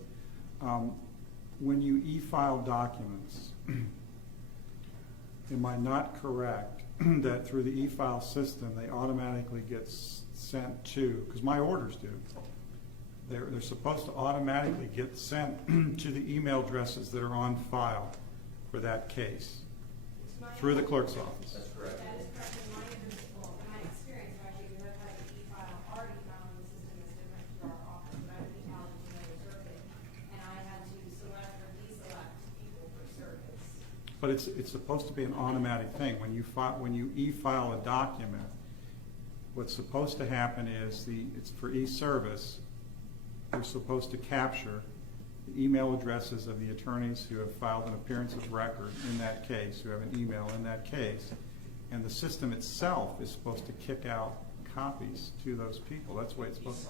when you e-file documents, am I not correct that through the e-file system, they automatically get sent to, because my orders do, they're supposed to automatically get sent to the email addresses that are on file for that case through the clerk's office. That's correct. That is correct in my experience, actually, because I've had the e-file already found in the system that's different to our office, but I would e-file it to another circuit, and I had to select or deselect people for service. But it's supposed to be an automatic thing. When you e-file a document, what's supposed to happen is it's for e-service. You're supposed to capture the email addresses of the attorneys who have filed an appearance of record in that case, who have an email in that case, and the system itself is supposed to kick out copies to those people. That's the way it's supposed to.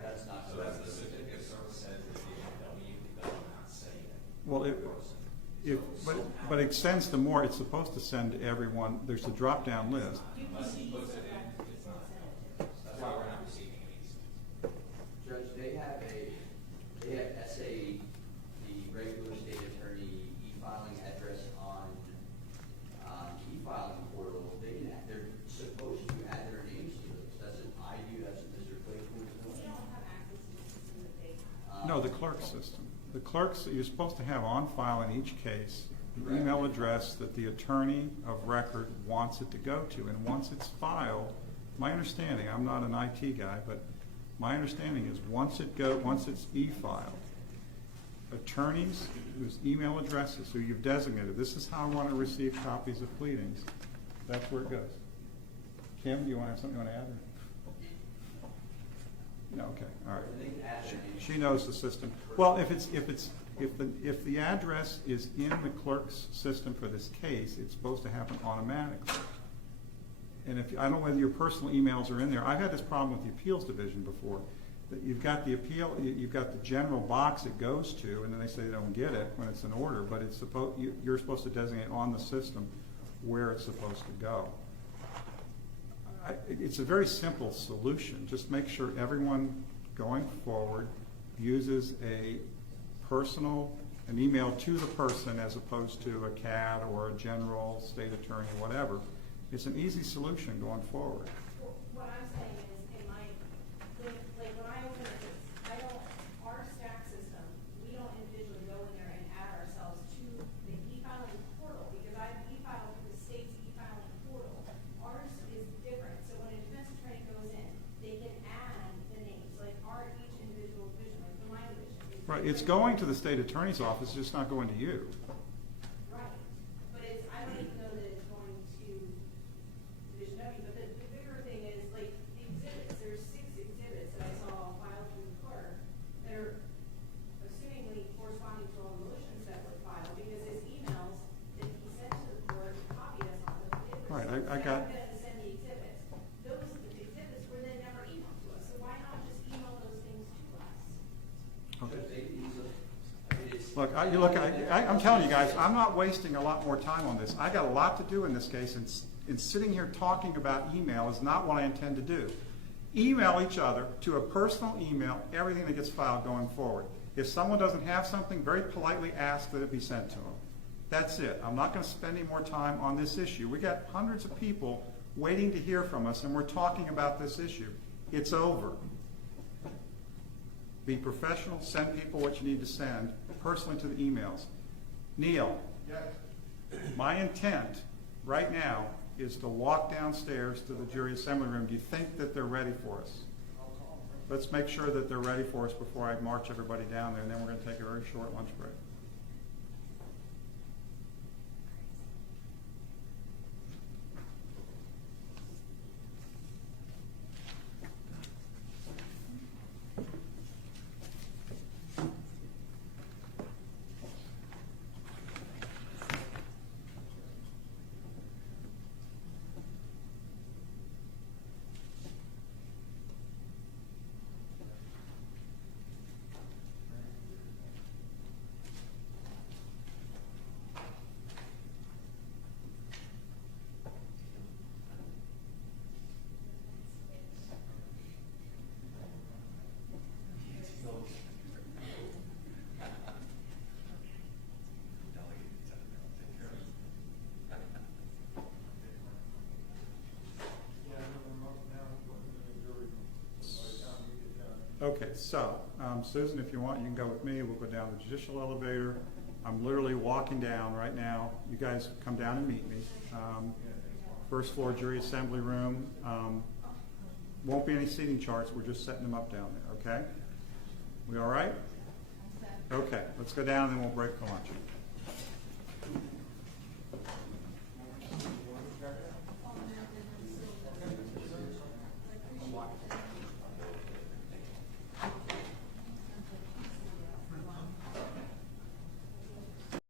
That's not so. That's the certificate of service says that the does not say that. Well, but it sends to more. It's supposed to send to everyone. There's a drop-down list. Unless he puts it in, it's not sent. That's why we're not receiving these. Judge, they have SA, the regular state attorney e-filing address on the e-filing portal. They're supposed to No, the clerk system. The clerks, you're supposed to have on file in each case the email address that the attorney of record wants it to go to. And once it's filed, my understanding, I'm not an IT guy, but my understanding is once it's e-filed, attorneys whose email addresses, who you've designated, this is how I want to receive copies of pleadings, that's where it goes. Kim, do you want to have something you want to add? No, okay, all right. She knows the system. Well, if the address is in the clerk's system for this case, it's supposed to happen automatically. And I don't know whether your personal emails are in there. I've had this problem with the appeals division before. That you've got the you've got the general box it goes to, and then they say they don't get it when it's an order, but you're supposed to designate on the system where it's supposed to go. It's a very simple solution. Just make sure everyone going forward uses an email to the person as opposed to a CAD or a general state attorney, whatever. It's an easy solution going forward. Well, what I'm saying is, when I open our stack system, we don't individually go in there and add ourselves to the e-filing portal, because I e-filed to the state's e-filing portal. Ours is different, so when a defense attorney goes in, they can add the names, like each individual division, like for my division. Right, it's going to the state attorney's office, it's just not going to you. Right, but I don't even know that it's going to Division W, but the bigger thing is, like, the exhibits, there's 6 exhibits that I saw filed through the clerk that are assumingly corresponding to all the motions that were filed, because his emails that he sent to the court copied us on them. Right, I got. I'm going to send the exhibits. Those exhibits were then never emailed to us, so why not just email those things to us? Okay. Look, I'm telling you guys, I'm not wasting a lot more time on this. I got a lot to do in this case, and sitting here talking about email is not what I intend to do. Email each other to a personal email everything that gets filed going forward. If someone doesn't have something, very politely ask that it be sent to them. That's it. I'm not going to spend any more time on this issue. We got hundreds of people waiting to hear from us, and we're talking about this issue. It's over. Be professional, send people what you need to send, personally to the emails. Neil, Yes. my intent right now is to walk downstairs to the jury assembly room. Do you think that they're ready for us? Let's make sure that they're ready for us before I march everybody down there, and then we're going to take a very short lunch break. Okay, so Susan, if you want, you can go with me. We'll go down the judicial elevator. I'm literally walking down right now. You guys come down and meet me. First floor jury assembly room. Won't be any seating charts. We're just setting them up down there, okay? We all right? Okay, let's go down and then we'll break for lunch.